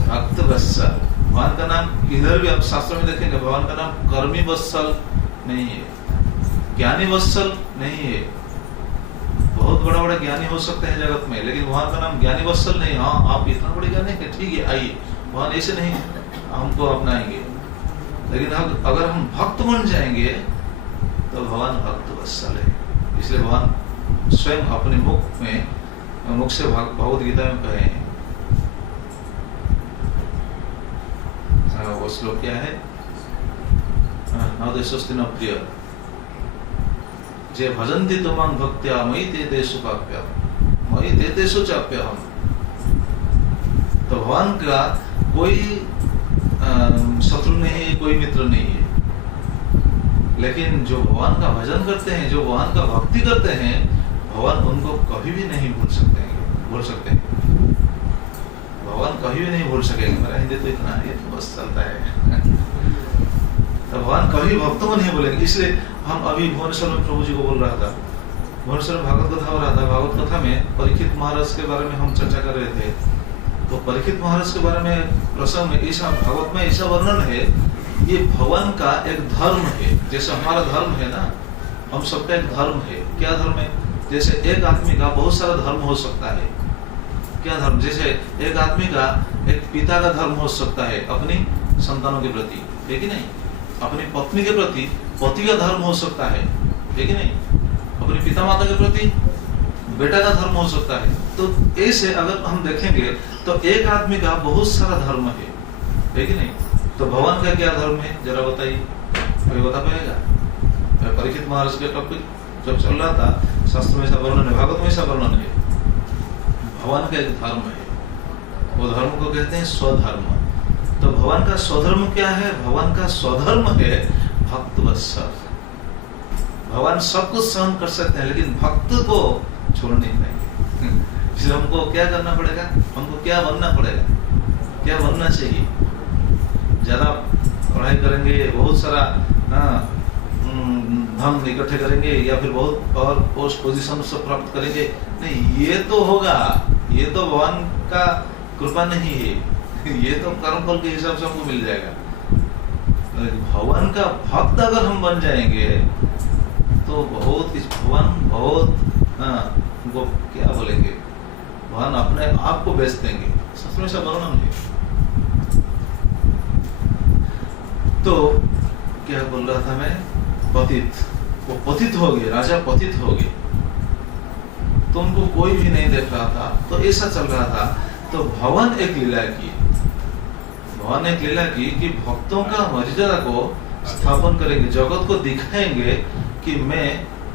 भक्त वत्सल। भगवान का नाम इधर भी आप शास्त्र में देखेंगे, भगवान का नाम कर्मी वत्सल नहीं है, ज्ञानी वत्सल नहीं है। बहुत बड़ा बड़ा ज्ञानी हो सकते हैं जगत में, लेकिन भगवान का नाम ज्ञानी वत्सल नहीं। हाँ आप इतना बड़े ज्ञानी है, ठीक है आइए, भगवान ऐसे नहीं हमको अपनाएंगे। लेकिन अगर हम भक्त बन जाएंगे तो भगवान भक्त वत्सल है। इसलिए भगवान स्वयं अपने मुख से भगवद गीता में कहे हैं। वो श्लोक क्या है? नवदेशस्ति न प्रिय जे भजन्ति तुमां भक्त्या मयि ते देशु काप्यहम् मयि ते देशु चाप्यहम्। तो भगवान का कोई शत्रु नहीं है, कोई मित्र नहीं है, लेकिन जो भगवान का भजन करते हैं, जो भगवान का भक्ति करते हैं, भगवान उनको कभी भी नहीं भूल सकते हैं। भगवान कभी भी नहीं भूल सकेंगे। मेरा हिंदी तो इतना है, बस चलता है। तो भगवान कभी भक्तों को नहीं बोलेंगे। इसलिए हम अभी भुवनेश्वर में प्रभु जी को बोल रहा था, भुवनेश्वर में भागवत कथा हो रहा था। भागवत कथा में परीक्षित महाराज के बारे में हम चर्चा कर रहे थे। तो परीक्षित महाराज के बारे में प्रसंग में ऐसा भागवत में ऐसा वर्णन है, ये भगवान का एक धर्म है। जैसे हमारा धर्म है ना, हम सबका एक धर्म है। क्या धर्म है? जैसे एक आदमी का बहुत सारा धर्म हो सकता है। क्या धर्म? जैसे एक आदमी का एक पिता का धर्म हो सकता है अपनी संतानों के प्रति, है कि नहीं? अपनी पत्नी के प्रति पति का धर्म हो सकता है कि नहीं? अपने पिता माता के प्रति बेटा का धर्म हो सकता है। तो ऐसे अगर हम देखेंगे तो एक आदमी का बहुत सारा धर्म है कि नहीं? तो भगवान का क्या धर्म है जरा बताइए, कोई बता पाएगा? परीक्षित महाराज के टॉपिक जब चल रहा था, शास्त्र में ऐसा वर्णन है, भागवत में ऐसा वर्णन है, भगवान का एक धर्म है, वो धर्म को कहते हैं स्वधर्म। तो भगवान का स्वधर्म क्या है? भगवान का स्वधर्म है भक्त वत्सल। भगवान सब कुछ सहन कर सकते हैं लेकिन भक्त को छोड़ नहीं पाएंगे। इसलिए हमको क्या करना पड़ेगा? हमको क्या बनना पड़ेगा? क्या बनना चाहिए? ज्यादा पढ़ाई करेंगे, बहुत सारा धन इकट्ठे करेंगे या फिर बहुत और पोस्ट पोजीशन से प्राप्त करेंगे? नहीं, ये तो होगा, ये तो भगवान का कृपा नहीं है, ये तो कर्म फल के हिसाब से हमको मिल जाएगा। भगवान का भक्त अगर हम बन जाएंगे तो बहुत इस भगवान बहुत वो क्या बोलेंगे, भगवान अपने आप को बेच देंगे। सच में ऐसा वर्णन है। तो क्या बोल रहा था मैं? पतित, वो पतित हो गए, राजा पतित हो गए, तो उनको कोई भी नहीं देख रहा था, तो ऐसा चल रहा था। तो भगवान एक लीला की, भगवान एक लीला की कि भक्तों का मर्यादा को स्थापन करेंगे, जगत को दिखाएंगे कि मैं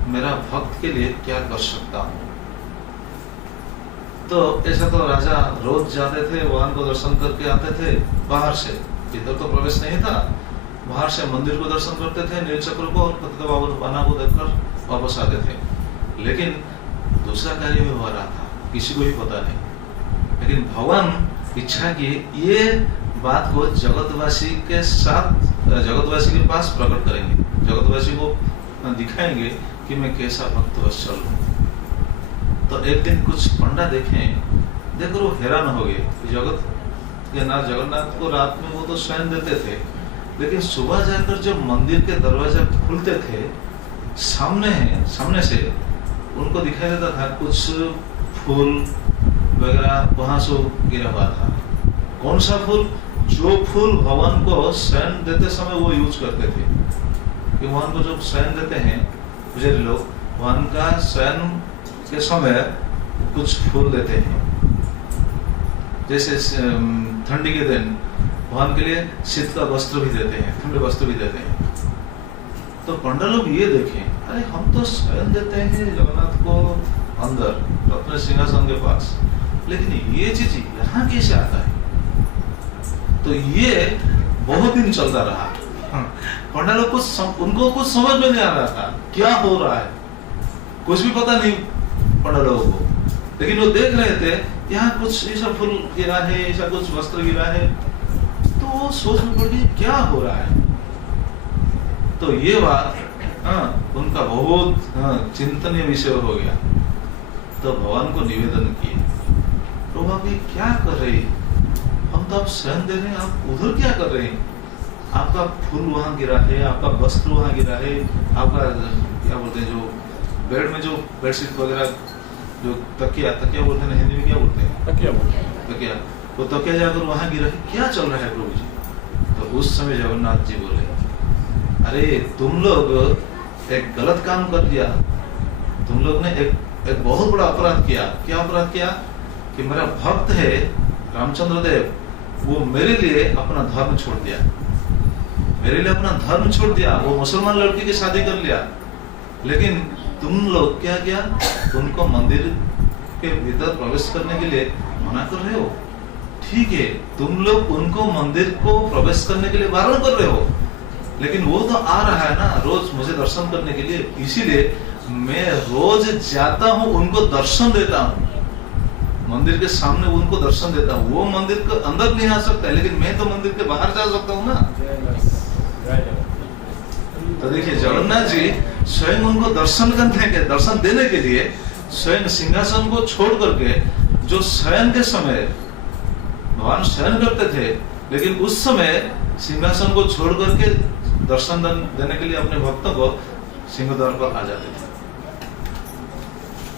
मेरा भक्त के लिए क्या कर सकता हूँ। तो ऐसा तो राजा रोज जाते थे, भगवान को दर्शन करके आते थे बाहर से, इधर तो प्रवेश नहीं था, बाहर से मंदिर को दर्शन करते थे, नीलचक्र को और पतित बाबा को देखकर वापस आते थे। लेकिन दूसरा कार्य भी हो रहा था, किसी को भी पता नहीं। लेकिन भगवान इच्छा की ये बात को जगतवासी के साथ, जगतवासी के पास प्रकट करेंगे, जगतवासी को दिखाएंगे कि मैं कैसा भक्त वत्सल हूँ। तो एक दिन कुछ पंडा देखो वो हैरान हो गए। जगत के नाथ जगन्नाथ को रात में वो तो स्वयं देते थे, लेकिन सुबह जाकर जब मंदिर के दरवाजे खुलते थे, सामने से उनको दिखाई देता था कुछ फूल वगैरह वहां से गिरा हुआ था। कौन सा फूल? जो फूल भगवान को स्वयं देते समय वो यूज करते थे। कि भगवान को जब स्वयं देते हैं पुजारी लोग, भगवान का स्वयं के समय कुछ फूल देते हैं। जैसे ठंडी के दिन भगवान के लिए शीत का वस्त्र भी देते हैं, ठंडे वस्त्र भी देते हैं। तो पंडा लोग ये देखें, अरे हम तो स्वयं देते हैं जगन्नाथ को अंदर अपने सिंहासन के पास, लेकिन ये चीज यहाँ कैसे आता है? तो ये बहुत दिन चलता रहा। पंडा लोग उनको कुछ समझ में नहीं आ रहा था क्या हो रहा है, कुछ भी पता नहीं पंडा लोगों को। लेकिन वो देख रहे थे यहाँ कुछ ऐसा फूल गिरा है, ऐसा कुछ वस्त्र गिरा है, तो वो सोच में पड़ गई क्या हो रहा है। तो ये बात उनका बहुत चिंतनीय विषय हो गया। तो भगवान को निवेदन किए, प्रभु आप ये क्या कर रहे हैं? हम तो आप स्वयं दे रहे हैं, आप उधर क्या कर रहे हैं? आपका फूल वहां गिरा है, आपका वस्त्र वहां गिरा है, आपका क्या बोलते हैं जो बेड में जो बेडशीट वगैरह जो तकिया बोलते हैं, हिंदी में क्या बोलते हैं? तकिया, वो तकिया जाकर वहां गिरा है, क्या चल रहा है प्रभु जी? तो उस समय जगन्नाथ जी बोले, अरे तुम लोग एक गलत काम कर दिया, तुम लोग ने एक बहुत बड़ा अपराध किया। क्या अपराध किया? कि मेरा भक्त है रामचंद्र देव, वो मेरे लिए अपना धर्म छोड़ दिया, मेरे लिए अपना धर्म छोड़ दिया, वो मुसलमान लड़की की शादी कर लिया। लेकिन तुम लोग क्या किया? उनको मंदिर के भीतर प्रवेश करने के लिए मना कर रहे हो। ठीक है, तुम लोग उनको मंदिर को प्रवेश करने के लिए बारण कर रहे हो, लेकिन वो तो आ रहा है ना रोज मुझे दर्शन करने के लिए, इसीलिए मैं रोज जाता हूँ, उनको दर्शन देता हूँ, मंदिर के सामने उनको दर्शन देता हूँ। वो मंदिर के अंदर नहीं आ सकता है, लेकिन मैं तो मंदिर के बाहर जा सकता हूँ ना। तो देखिए जगन्नाथ जी स्वयं उनको दर्शन देने के लिए स्वयं सिंहासन को छोड़ करके, जो शयन के समय भगवान शयन करते थे, लेकिन उस समय सिंहासन को छोड़ करके दर्शन देने के लिए अपने भक्तों को सिंहद्वार पर आ जाते थे।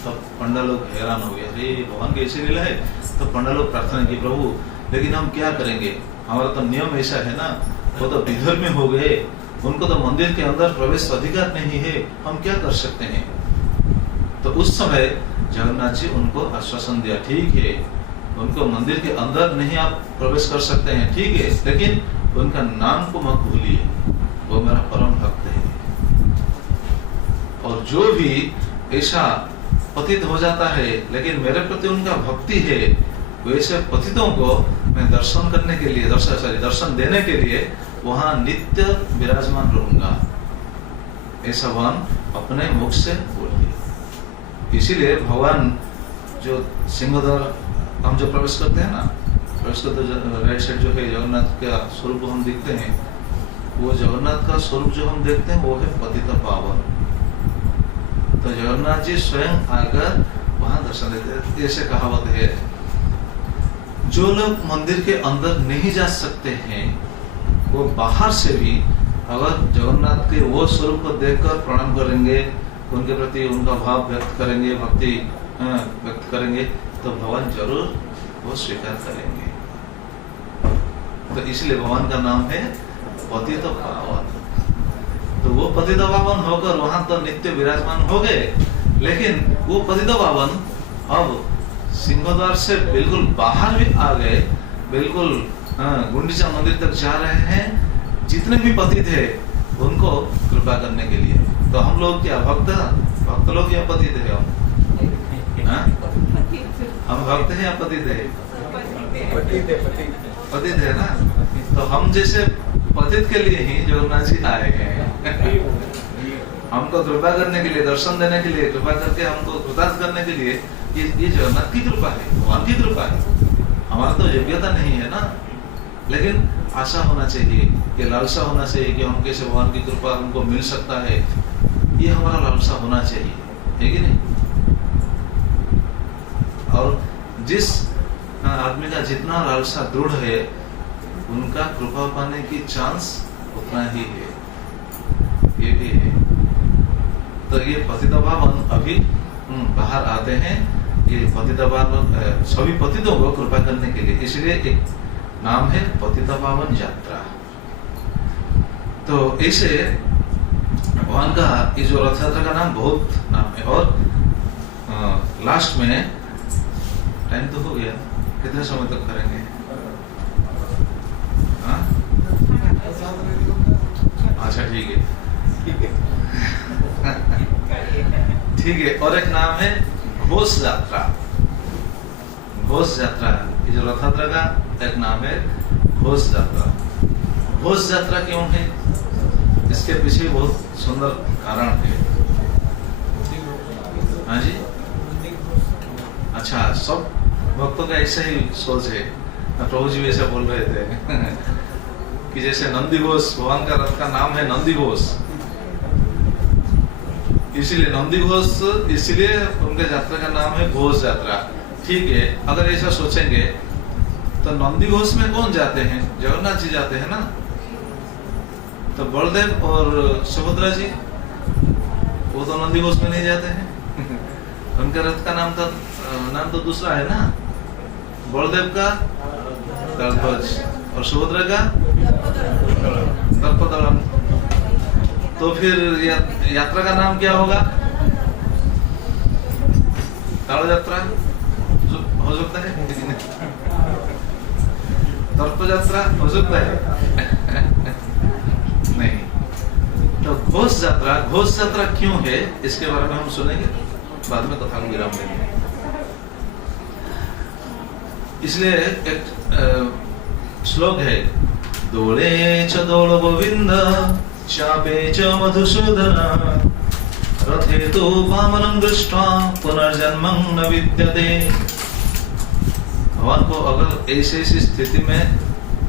तब पंडा लोग हैरान हो गए, अरे भगवान की ऐसी लीला है। तो पंडा लोग प्रार्थना की, प्रभु लेकिन हम क्या करेंगे, हमारा तो नियम ऐसा है ना, वो तो विधर्म में हो गए, उनको तो मंदिर के अंदर प्रवेश अधिकार नहीं है, हम क्या कर सकते हैं। तो उस समय जगन्नाथ जी उनको आश्वासन दिया, ठीक है उनको मंदिर के अंदर नहीं आप प्रवेश कर सकते हैं, ठीक है, लेकिन उनका नाम को मत भूलिए, वो मेरा परम भक्त है। और जो भी ऐसा पतित हो जाता है लेकिन मेरे प्रति उनका भक्ति है, वैसे पतितों को मैं दर्शन करने के लिए दर्शन देने के लिए वहां नित्य विराजमान रहूंगा, ऐसा भगवान अपने मुख से बोल दिया। इसीलिए भगवान जो सिंहद्वार हम जो प्रवेश करते हैं ना, प्रवेश करते राइट साइड जो है जगन्नाथ का स्वरूप हम देखते हैं, वो जगन्नाथ का स्वरूप जो हम देखते हैं वो है पतित पावन। तो जगन्नाथ जी स्वयं आकर वहां दर्शन देते हैं। ऐसे कहावत है, जो लोग मंदिर के अंदर नहीं जा सकते हैं वो बाहर से भी अगर जगन्नाथ के वो स्वरूप को देखकर प्रणाम करेंगे, उनके प्रति उनका भाव व्यक्त करेंगे, भक्ति व्यक्त करेंगे, तो भगवान जरूर वो स्वीकार करेंगे। तो इसलिए भगवान का नाम है पतित पावन। तो वो पतित पावन होकर वहां तो नित्य विराजमान हो गए, लेकिन वो पतित पावन अब सिंहद्वार से बिल्कुल बाहर भी आ गए, बिल्कुल गुंडीचा मंदिर तक जा रहे हैं, जितने भी पतित थे उनको कृपा करने के लिए। तो हम लोग क्या भक्त लोग या पतित है? हम भक्त हैं या पतित है? पतित है ना। तो हम जैसे पतित के लिए ही जगन्नाथ जी आए हैं हमको कृपा करने के लिए, दर्शन देने के लिए, कृपा करके हमको कृतार्थ करने के लिए। ये जगन्नाथ की कृपा है, भगवान की कृपा है। हमारा तो योग्यता नहीं है ना, लेकिन आशा होना चाहिए, कि लालसा होना चाहिए कि हम कैसे भगवान की कृपा हमको मिल सकता है, ये हमारा लालसा होना चाहिए, है कि नहीं? और जिस आदमी का जितना लालसा दृढ़ है, उनका कृपा पाने की चांस उतना ही है, ये भी है। तो ये पतित पावन अभी बाहर आते हैं, ये पतित पावन सभी पतितों को कृपा करने के लिए, इसलिए एक नाम है पतित पावन यात्रा। तो ऐसे भगवान का ये जो रथ यात्रा का नाम बहुत नाम है। और लास्ट में टाइम तो हो गया, कितने समय तक करेंगे? अच्छा ठीक है ठीक है। और एक नाम है घोष यात्रा। घोष यात्रा ये जो रथ यात्रा का एक नाम है घोष यात्रा। घोष यात्रा क्यों है? इसके पीछे बहुत सुंदर कारण है। हाँ जी, अच्छा, सब भक्तों का ऐसा ही सोच है। प्रभु जी ऐसा बोल रहे थे कि जैसे नंदी घोष, भगवान का रथ का नाम है नंदी घोष, इसीलिए नंदी घोष, इसलिए उनके यात्रा का नाम है घोष यात्रा। ठीक है, अगर ऐसा सोचेंगे तो नंदी घोष में कौन जाते हैं? जगन्नाथ जी जाते हैं ना। तो बलदेव और सुभद्रा जी वो तो नंदी घोष में नहीं जाते हैं उनके रथ का नाम तो दूसरा है ना। बलदेव का दर्पध्वज और सुभद्रा का दर्पदलन। तो फिर यात्रा का नाम क्या होगा? ताड़ यात्रा हो सकता है, दर्प यात्रा हो सकता है नहीं। तो घोष यात्रा क्यों है, इसके बारे में हम सुनेंगे, बाद में कथा को विराम देंगे। इसलिए एक श्लोक है, दोले च दोल गोविंद चापे च मधुसूदन रथे तो वामनं दृष्ट्वा पुनर्जन्मं न विद्यते। भगवान को अगर ऐसी स्थिति में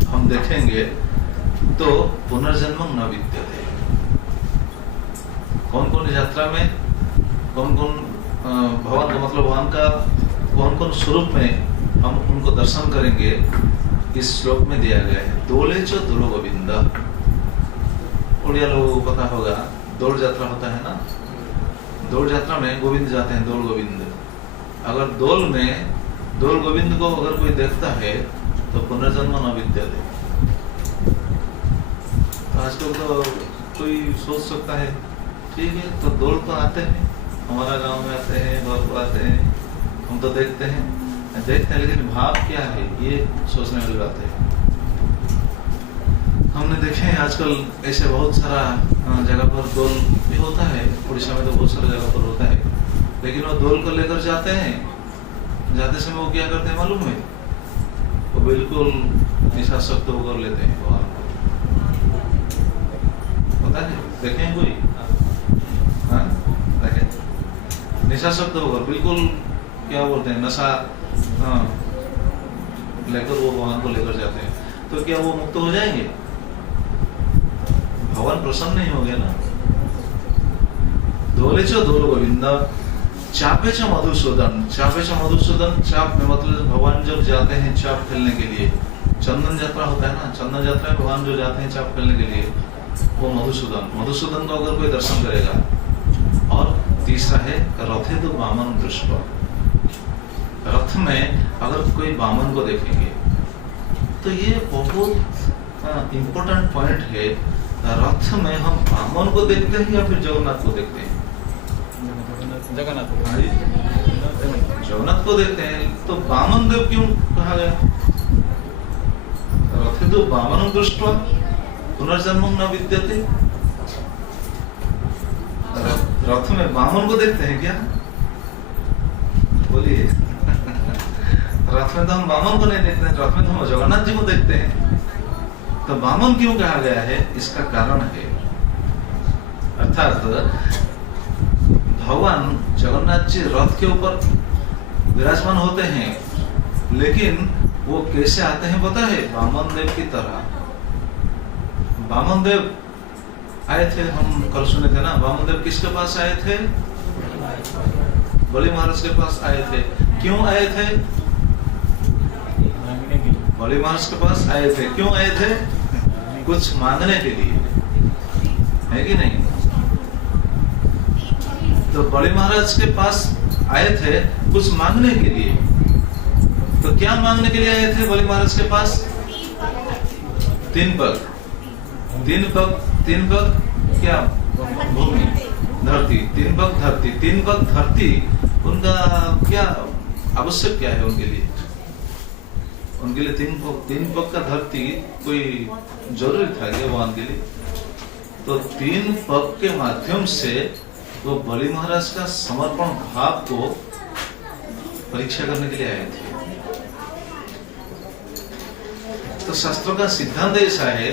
हम देखेंगे तो पुनर्जन्मं न विद्यते। कौन कौन यात्रा में कौन कौन भगवान का मतलब भगवान का कौन कौन स्वरूप में हम उनको दर्शन करेंगे, इस श्लोक में दिया गया है। दोले चो दोलो गोविंद। उड़िया लोगों को पता होगा, दौड़ यात्रा होता है ना, दौड़ यात्रा में गोविंद जाते हैं, दौड़ गोविंद। अगर दौड़ गोविंद को अगर कोई देखता है तो पुनर्जन्म न विद्यते। आजकल तो कोई सोच सकता है, ठीक है, तो दौड़ तो आते हैं, हमारा गांव में आते हैं, घर को आते हैं, हम तो देखते हैं, लेकिन भाव क्या है ये सोचने वाली बात है। हमने देखे हैं आजकल ऐसे बहुत सारा जगह पर दोल भी होता है, उड़ीसा में तो बहुत सारा जगह पर होता है, लेकिन वो दोल को लेकर जाते हैं, जाते समय वो क्या करते हैं मालूम है? वो बिल्कुल निशाशक्त होकर लेते हैं भगवान को। पता है, देखे हैं कोई? हाँ देखे, निशाशक्त होकर बिल्कुल क्या बोलते हैं, नशा लेकर वो भगवान को लेकर जाते हैं। तो क्या वो मुक्त हो जाएंगे? भगवान प्रसन्न नहीं हो गया ना। दोले चो दोल गोविंद, चापे च मधुसूदन। चापे च मधुसूदन, चाप में मतलब भगवान जब जाते हैं चाप खेलने के लिए, चंदन यात्रा होता है ना, चंदन यात्रा में भगवान जो जाते हैं चाप खेलने के लिए, वो मधुसूदन। मधुसूदन को अगर कोई दर्शन करेगा। और तीसरा है रथे तो वामन दृष्टि। रथ में अगर कोई वामन को देखेंगे तो ये बहुत इंपॉर्टेंट पॉइंट है। रथ में हम वामन को देखते हैं या फिर जगन्नाथ को देखते हैं? जगन्नाथ को देखते हैं। तो वामन देव क्यों कहा गया? रथे तो वामन दृष्टि पुनर्जन्म न विद्यते। रथ में वामन को देखते हैं क्या? बोलिए। रथ में तो हम वामन को नहीं देखते हैं, रथ में तो हम जगन्नाथ जी को देखते हैं। तो वामन क्यों कहा गया है? इसका कारण है, अर्थात भगवान जगन्नाथ जी रथ के ऊपर विराजमान होते हैं, लेकिन वो कैसे आते हैं पता है? वामन देव की तरह। वामन देव आए थे, हम कल सुने थे ना, वामन देव किसके पास आए थे? बलि महाराज के पास आए थे। क्यों आए थे? बलि महाराज के पास आए थे। क्यों आए थे? कुछ मांगने के लिए, है कि नहीं? तो बलि महाराज के पास आए थे कुछ मांगने के लिए। तो क्या मांगने के लिए आए थे बलि महाराज के पास? 3 पग। 3 पग क्या? भूमि, धरती। 3 पग धरती। 3 पग धरती उनका क्या आवश्यक क्या है उनके लिए? उनके लिए 3 पग का धरती कोई जरूरी था क्या भगवान के लिए? तो 3 पग के माध्यम से वो बलि महाराज का समर्पण भाव को परीक्षा करने के लिए आए थे। तो शास्त्रों का सिद्धांत ऐसा है,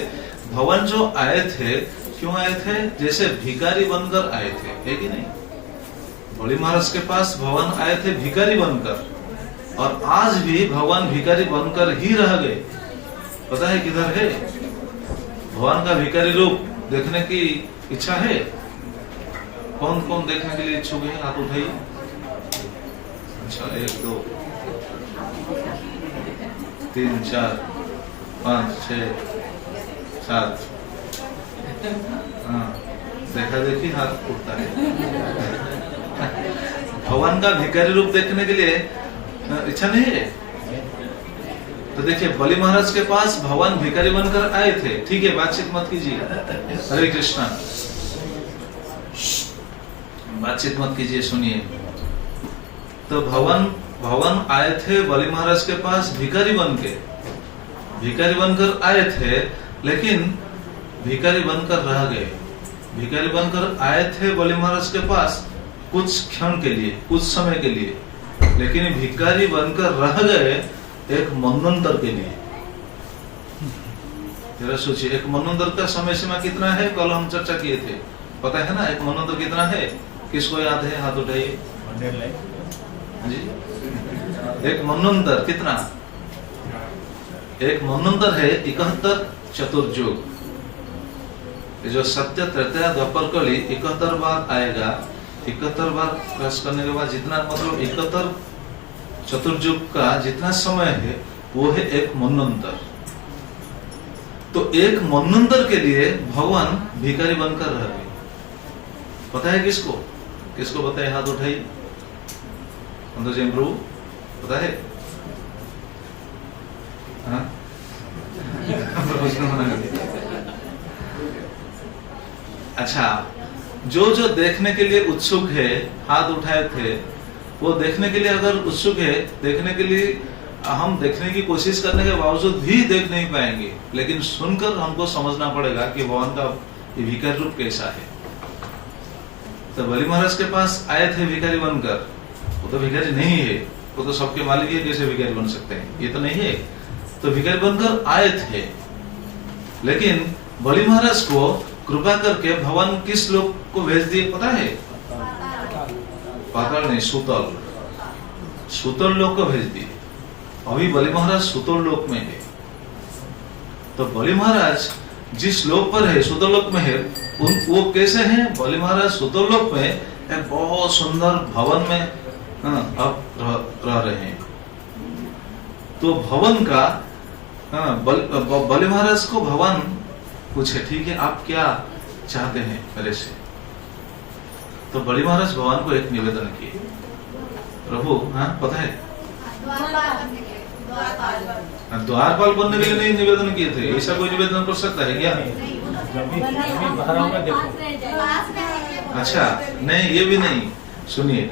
भगवान जो आए थे, क्यों आए थे? जैसे भिखारी बनकर आए थे, है कि नहीं? बलि महाराज के पास भगवान आए थे भिखारी बनकर, और आज भी भगवान भिखारी बनकर ही रह गए। पता है किधर है? भगवान का भिखारी रूप देखने की इच्छा है? कौन कौन देखने के लिए इच्छुक है? हाथ उठाइए। अच्छा, 1 2 3 4 5 6 7। हाँ, देखा देखी हाथ उठता है। भगवान का भिखारी रूप देखने के लिए इच्छा नहीं है? तो देखिए, बलि महाराज के पास भगवान भिखारी बनकर आए थे। ठीक है, बातचीत मत कीजिए। हरे कृष्णा, बातचीत मत कीजिए, सुनिए। तो भगवान आए थे बलि महाराज के पास भिखारी बनकर आए थे, लेकिन भिखारी बनकर रह गए। भिखारी बनकर आए थे बलि महाराज के पास कुछ क्षण के लिए, कुछ समय के लिए, लेकिन भिखारी बनकर रह गए एक मनवंतर के लिए। जरा सोचिए, एक मनवंतर का समय सीमा कितना है? कल हम चर्चा किए थे, पता है ना एक मनवंतर कितना है? किसको याद है? हाथ उठाइए। जी, एक मनवंतर कितना? एक मनवंतर है 71 चतुर्युग। ये जो सत्य, त्रेता, द्वापर, कली 71 बार आएगा। 71 बार क्रॉस करने के बाद जितना, मतलब 71 चतुर्युग का जितना समय है, वो है एक मनवंतर। तो एक मनवंतर के लिए भगवान भिखारी बनकर रह गए। पता है किसको? किसको पता है? हाथ उठाइए। प्रभु पता है? हाँ? अच्छा, जो जो देखने के लिए उत्सुक है, हाथ उठाए थे, वो देखने के लिए अगर उत्सुक है, देखने के लिए हम देखने की कोशिश करने के बावजूद भी देख नहीं पाएंगे, लेकिन सुनकर हमको समझना पड़ेगा कि भगवान का ये भिखारी रूप कैसा है। तो बलि महाराज के पास आए थे भिखारी बनकर, वो तो भिखारी नहीं है, वो तो सबके मालिक है, कैसे भिखारी बन सकते हैं, ये तो नहीं है। तो भिखारी बनकर आए थे, लेकिन बलि महाराज को कृपा करके भगवान किस लोक को भेज दिए पता है? पाताल नहीं, सूतल, सूतल लोक को भेज दिए। अभी बलि महाराज सूतल लोक में है। तो बलि महाराज जिस लोक पर है, सूतल लोक में है, वो कैसे हैं? बलि महाराज सूतल लोक में एक बहुत सुंदर भवन में अब रह रहे हैं। तो भवन का बलि महाराज को भगवान पूछे, ठीक है आप क्या चाहते हैं मेरे से? तो बलि महाराज भगवान को एक निवेदन किए, प्रभु पता है द्वारपाल बनने के लिए नहीं निवेदन किए थे, ऐसा कोई निवेदन कर सकता है क्या? अच्छा नहीं, ये भी नहीं। सुनिए,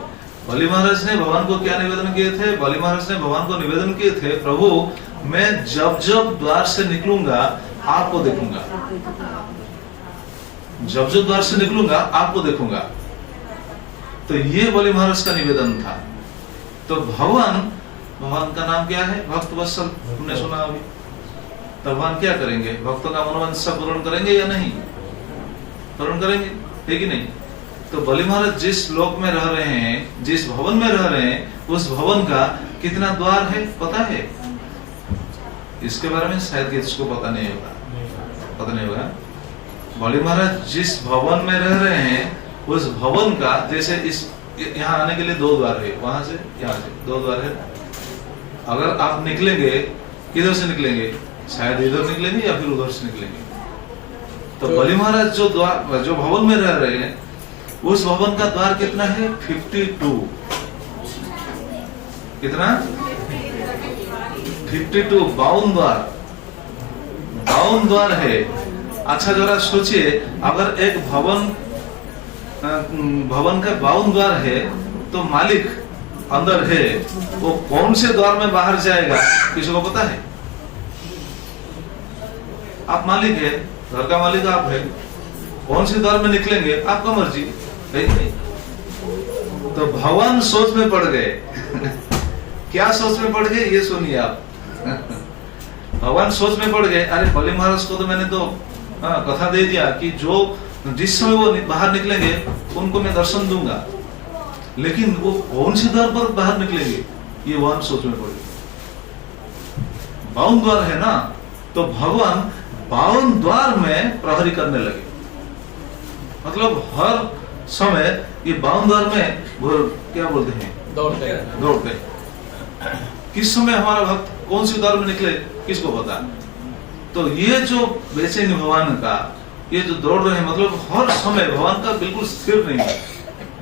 बलि महाराज ने भगवान को क्या निवेदन किए थे? बलि महाराज ने भगवान को निवेदन किए थे, प्रभु मैं जब जब द्वार से निकलूंगा आपको देखूंगा, जब जब द्वार से निकलूंगा आपको देखूंगा। तो ये बलि महाराज का निवेदन था। तो भगवान का नाम क्या है? भक्त वत्सल, तुमने सुना अभी। तो भगवान क्या करेंगे? भक्तों का मनोवांछा पूर्ण करेंगे या नहीं? पूर्ण करेंगे, है कि नहीं? तो बलि महाराज जिस लोक में रह रहे हैं, जिस भवन में रह रहे हैं, उस भवन का कितना द्वार है पता है? इसके बारे में शायद किसको पता नहीं होगा, पता नहीं होगा। बलि महाराज जिस भवन में रह रहे हैं, उस भवन का, जैसे इस यहाँ आने के लिए 2 द्वार है, वहां से यहाँ से 2 द्वार है। अगर आप निकलेंगे, किधर से निकलेंगे? शायद इधर निकलेंगे या फिर उधर से निकलेंगे। तो बलि महाराज जो द्वार, जो भवन में रह रहे हैं, उस भवन का द्वार कितना है? 52। कितना? 52, 52 द्वार, 52 द्वार है। अच्छा जरा सोचिए, अगर एक भवन का 52 द्वार है, तो मालिक अंदर है, वो कौन से द्वार में बाहर जाएगा किसी को पता है? आप मालिक है, घर का मालिक आप है, कौन से द्वार में निकलेंगे आपका मर्जी है। तो भगवान सोच में पड़ गए। क्या सोच में पड़ गए ये सुनिए आप। भगवान सोच में पड़ गए, अरे बलि महाराज को तो मैंने तो कथा दे दिया कि जो जिस समय वो बाहर निकलेंगे उनको मैं दर्शन दूंगा, लेकिन वो कौन से द्वार पर बाहर निकलेंगे ये वहां सोच में पड़ गए। 52 द्वार है ना, तो भगवान 52 द्वार में प्रहरी करने लगे। मतलब हर समय ये 52 द्वार में क्या बोलते हैं? दौड़ते। किस समय हमारा भक्त कौन से द्वार में निकले किसको पता? तो ये जो बेचैन भगवान का ये जो दौड़ रहे हैं, मतलब हर समय भगवान का बिल्कुल स्थिर नहीं है,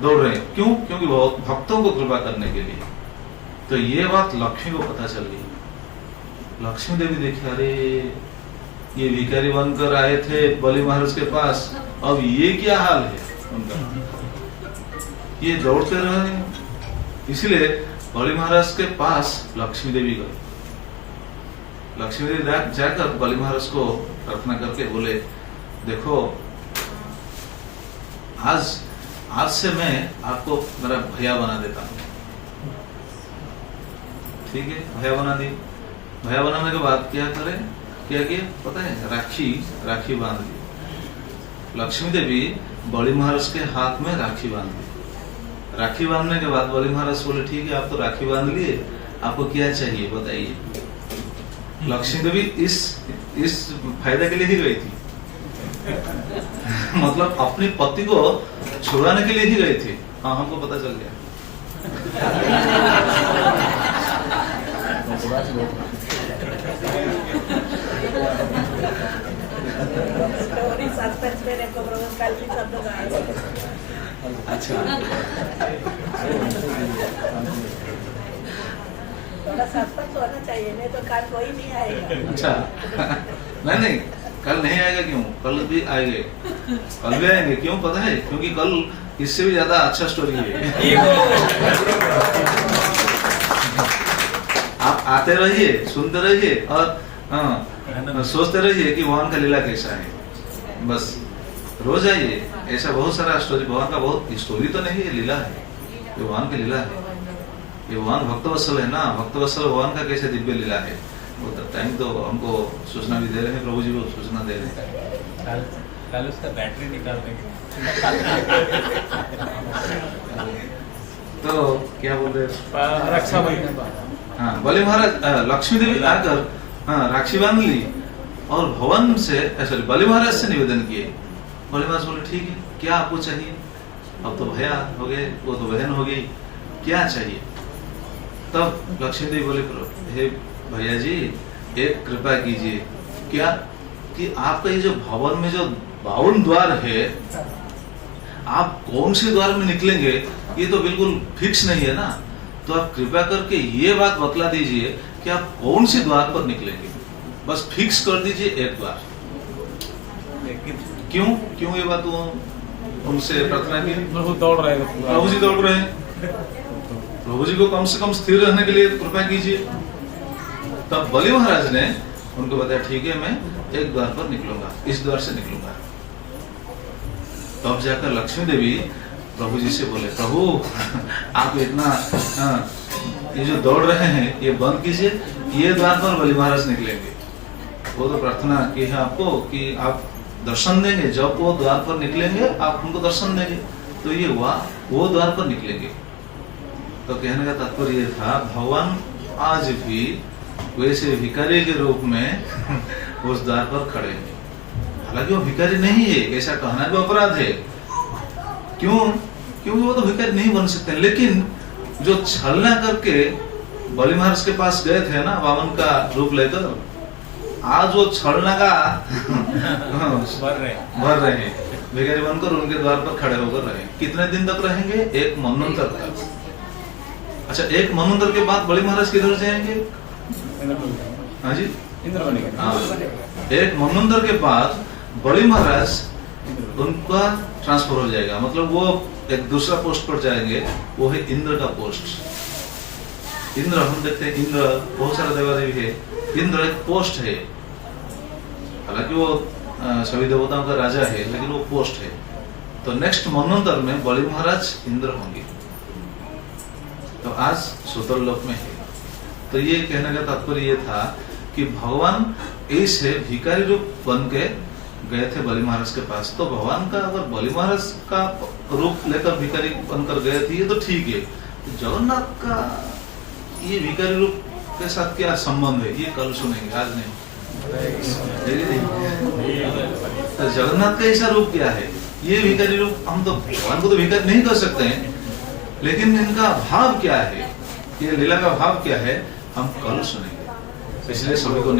दौड़ रहे हैं। क्यों? क्योंकि वो भक्तों को कृपा करने के लिए। तो ये बात लक्ष्मी को पता चल गई। लक्ष्मी देवी देखी, अरे ये भिखारी बनकर आए थे बलि महाराज के पास, अब ये क्या हाल है उनका, ये दौड़ते रहे। इसलिए बलि महाराज के पास लक्ष्मी देवी गई। लक्ष्मी देवी जाकर बलि महाराज को प्रार्थना करके बोले, देखो आज से मैं आपको मेरा भैया बना देता हूँ। ठीक है, भैया बना दी। भैया बनाने के बाद क्या करें, क्या किया पता है? राखी बांध दी। लक्ष्मी देवी बलि महाराज के हाथ में राखी बांध दी। राखी बांधने के बाद बलि महाराज बोले, ठीक है आप तो राखी बांध लिए, आपको क्या चाहिए बताइए। लक्ष्मी देवी इस फायदे के लिए ही गई थी। मतलब अपने पति को छुड़ाने के लिए ही गए थे। हाँ, हमको पता चल गया। अच्छा, थोड़ा सस्पेंस होना चाहिए, नहीं तो काल कोई नहीं आएगा। अच्छा नहीं कल नहीं आएगा क्यों? कल भी आएंगे, कल भी आएंगे। क्यों पता है? क्योंकि कल इससे भी ज्यादा अच्छा स्टोरी है। आप आते रहिए, सुनते रहिए और सोचते रहिए कि भगवान का लीला कैसा है। बस रोज आइए, ऐसा बहुत सारा स्टोरी भगवान का, बहुत स्टोरी तो नहीं है, लीला है, ये भगवान की लीला है। ये भगवान भक्तवत्सल है ना, भक्तवत्सल भगवान का कैसे दिव्य लीला है। वो टाइम तो हमको सूचना भी दे रहे हैं, प्रभु जी को सूचना दे रहे हैं। कल उसका बैटरी निकाल देंगे। तो क्या बोल रहे? रक्षा बंधन। हाँ, बलि महाराज, लक्ष्मी देवी आकर राखी बांध ली और भवन से, सॉरी, बलि महाराज से निवेदन किए। बलि महाराज बोले ठीक है, क्या आपको चाहिए? अब तो भैया हो गए, वो तो बहन हो गई, क्या चाहिए? तब लक्ष्मी देवी बोले, हे भैया जी, एक कृपा कीजिए, क्या कि आपका ये जो भवन में जो 52 द्वार है, आप कौन से द्वार में निकलेंगे ये तो बिल्कुल फिक्स नहीं है ना, तो आप कृपा करके ये बात बतला दीजिए कि आप कौन से द्वार पर निकलेंगे, बस फिक्स कर दीजिए एक द्वार। क्यों क्यों ये बात वो उनसे प्रार्थना की? प्रभु दौड़ रहे हैं, प्रभु जी दौड़ रहे हैं, प्रभु जी को कम से कम स्थिर रहने के लिए कृपा कीजिए। तब बलि महाराज ने उनको बताया ठीक है, मैं एक द्वार पर निकलूंगा, इस द्वार से निकलूंगा। तब जाकर लक्ष्मी देवी प्रभु जी से बोले, प्रभु आप इतना ये जो दौड़ रहे हैं ये बंद कीजिए, ये द्वार पर बलि महाराज निकलेंगे। वो तो प्रार्थना की है आपको कि आप दर्शन देंगे, जब वो द्वार पर निकलेंगे आप उनको दर्शन देंगे, तो ये हुआ, वो द्वार पर निकलेंगे। तो कहने का तात्पर्य ये था, भगवान आज भी वैसे भिखारी के रूप में उस द्वार पर खड़े हैं। हालांकि वो भिखारी नहीं है, ऐसा कहना भी अपराध है। क्यों? क्योंकि वो तो भिखारी नहीं बन सकते, लेकिन जो छलना करके बलि महाराज के पास गए थे ना, वामन का रूप लेकर, आज वो छलना का भर रहे हैं, भिखारी बनकर उनके द्वार पर खड़े होकर रहे। कितने दिन तक रहेंगे? एक मनवंतर तक। अच्छा, एक मनवंतर के बाद बलि महाराज किधर जाएंगे? हाँ जी, इंद्र बनेंगे। हाँ, एक मनवंतर के बाद बलि महाराज उनका ट्रांसफर हो जाएगा, मतलब वो एक दूसरा पोस्ट पर जाएंगे, वो है इंद्र का पोस्ट। इंद्र, हम देखते हैं इंद्र, बहुत सारे देवादेवी है, इंद्र एक पोस्ट है, हालांकि वो सभी देवताओं का राजा है, लेकिन वो पोस्ट है। तो नेक्स्ट मनवंतर में बलि महाराज इंद्र होंगे, तो आज सूत्र लोक में है। तो ये कहने का तात्पर्य ये था कि भगवान ऐसे भिखारी रूप बन के गए थे बलि महाराज के पास। तो भगवान का अगर बलि महाराज का रूप लेकर भिखारी बनकर गए थे, ये तो ठीक है। जगन्नाथ का ये भिखारी रूप के साथ क्या संबंध है, ये कल सुनेंगे, आज नहीं। तो जगन्नाथ का ऐसा रूप क्या है, ये भिखारी रूप, हम तो भगवान को तो भिखारी नहीं कर सकते हैं, लेकिन इनका भाव क्या है, ये लीला का भाव क्या है, हम कल सुनेंगे। इसलिए सभी को